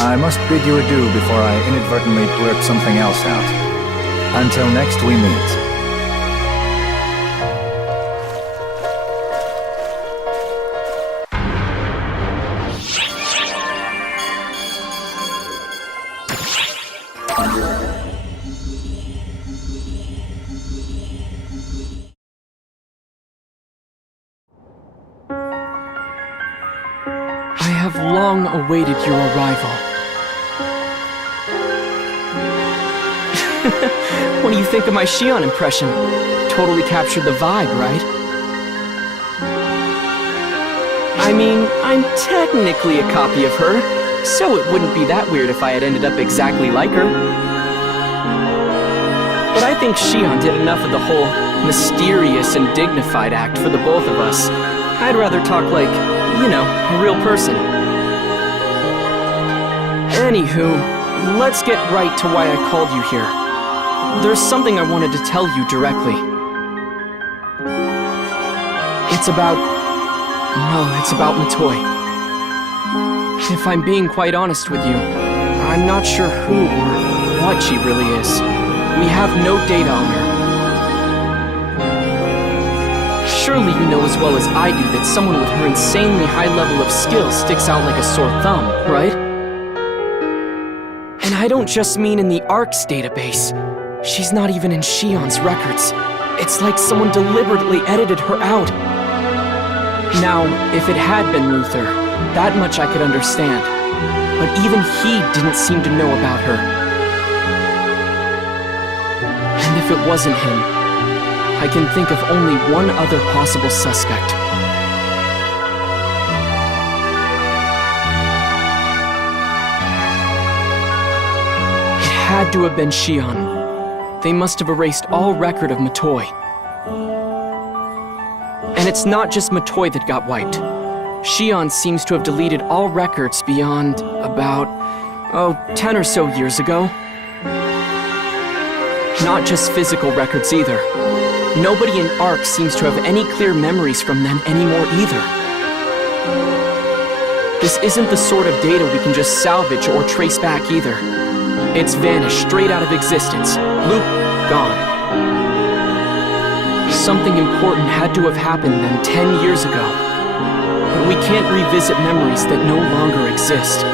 I must bid you adieu before I inadvertently blurt something else out. Until next we meet. long awaited your arrival. What do you think of my Shion impression? Totally captured the vibe, right? I mean, I'm technically a copy of her, so it wouldn't be that weird if I had ended up exactly like her. But I think Shion did enough of the whole mysterious and dignified act for the both of us. I'd rather talk like, you know, a real person. Anywho, let's get right to why I called you here. There's something I wanted to tell you directly. It's about Matoi. If I'm being quite honest with you, I'm not sure who or what she really is. We have no data on her. Surely you know as well as I do that someone with her insanely high level of skill sticks out like a sore thumb, right? And I don't just mean in the ARC's database. She's not even in Shion's records. It's like someone deliberately edited her out. Now, if it had been Luther, that much I could understand. But even he didn't seem to know about her. And if it wasn't him, I can think of only one other possible suspect. It had to have been Shion. They must have erased all record of Matoi. And it's not just Matoi that got wiped. Shion seems to have deleted all records beyond about, 10 or so years ago. Not just physical records either. Nobody in ARC seems to have any clear memories from them anymore either. This isn't the sort of data we can just salvage or trace back either. It's vanished straight out of existence. Loop, gone. Something important had to have happened then 10 years ago. But we can't revisit memories that no longer exist.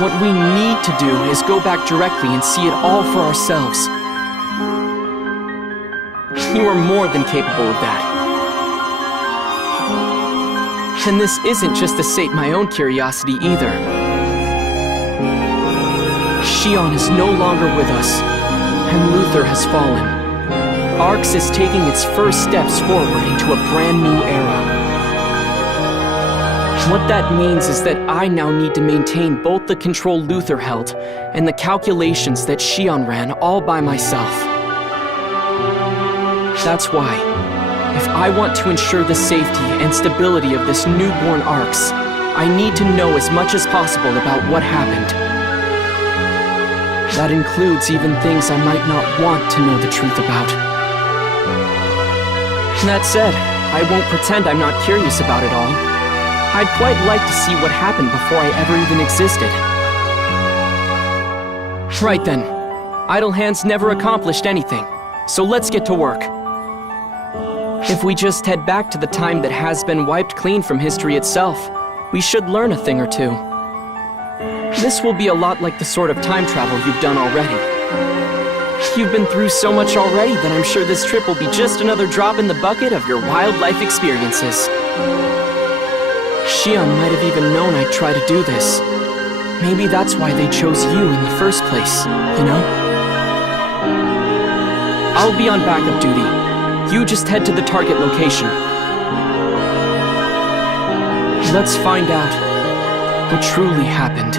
What we need to do is go back directly and see it all for ourselves. You are more than capable of that. And this isn't just to sate my own curiosity either. Shion is no longer with us, and Luther has fallen. ARCS is taking its first steps forward into a brand new era. What that means is that I now need to maintain both the control Luther held and the calculations that Shion ran all by myself. That's why, if I want to ensure the safety and stability of this newborn ARCS, I need to know as much as possible about what happened. That includes even things I might not want to know the truth about. That said, I won't pretend I'm not curious about it all. I'd quite like to see what happened before I ever even existed. Right then. Idle hands never accomplished anything, so let's get to work. If we just head back to the time that has been wiped clean from history itself, we should learn a thing or two. This will be a lot like the sort of time travel you've done already. You've been through so much already that I'm sure this trip will be just another drop in the bucket of your wildlife experiences. Shion might have even known I'd try to do this. Maybe that's why they chose you in the first place, you know? I'll be on backup duty. You just head to the target location. Let's find out what truly happened.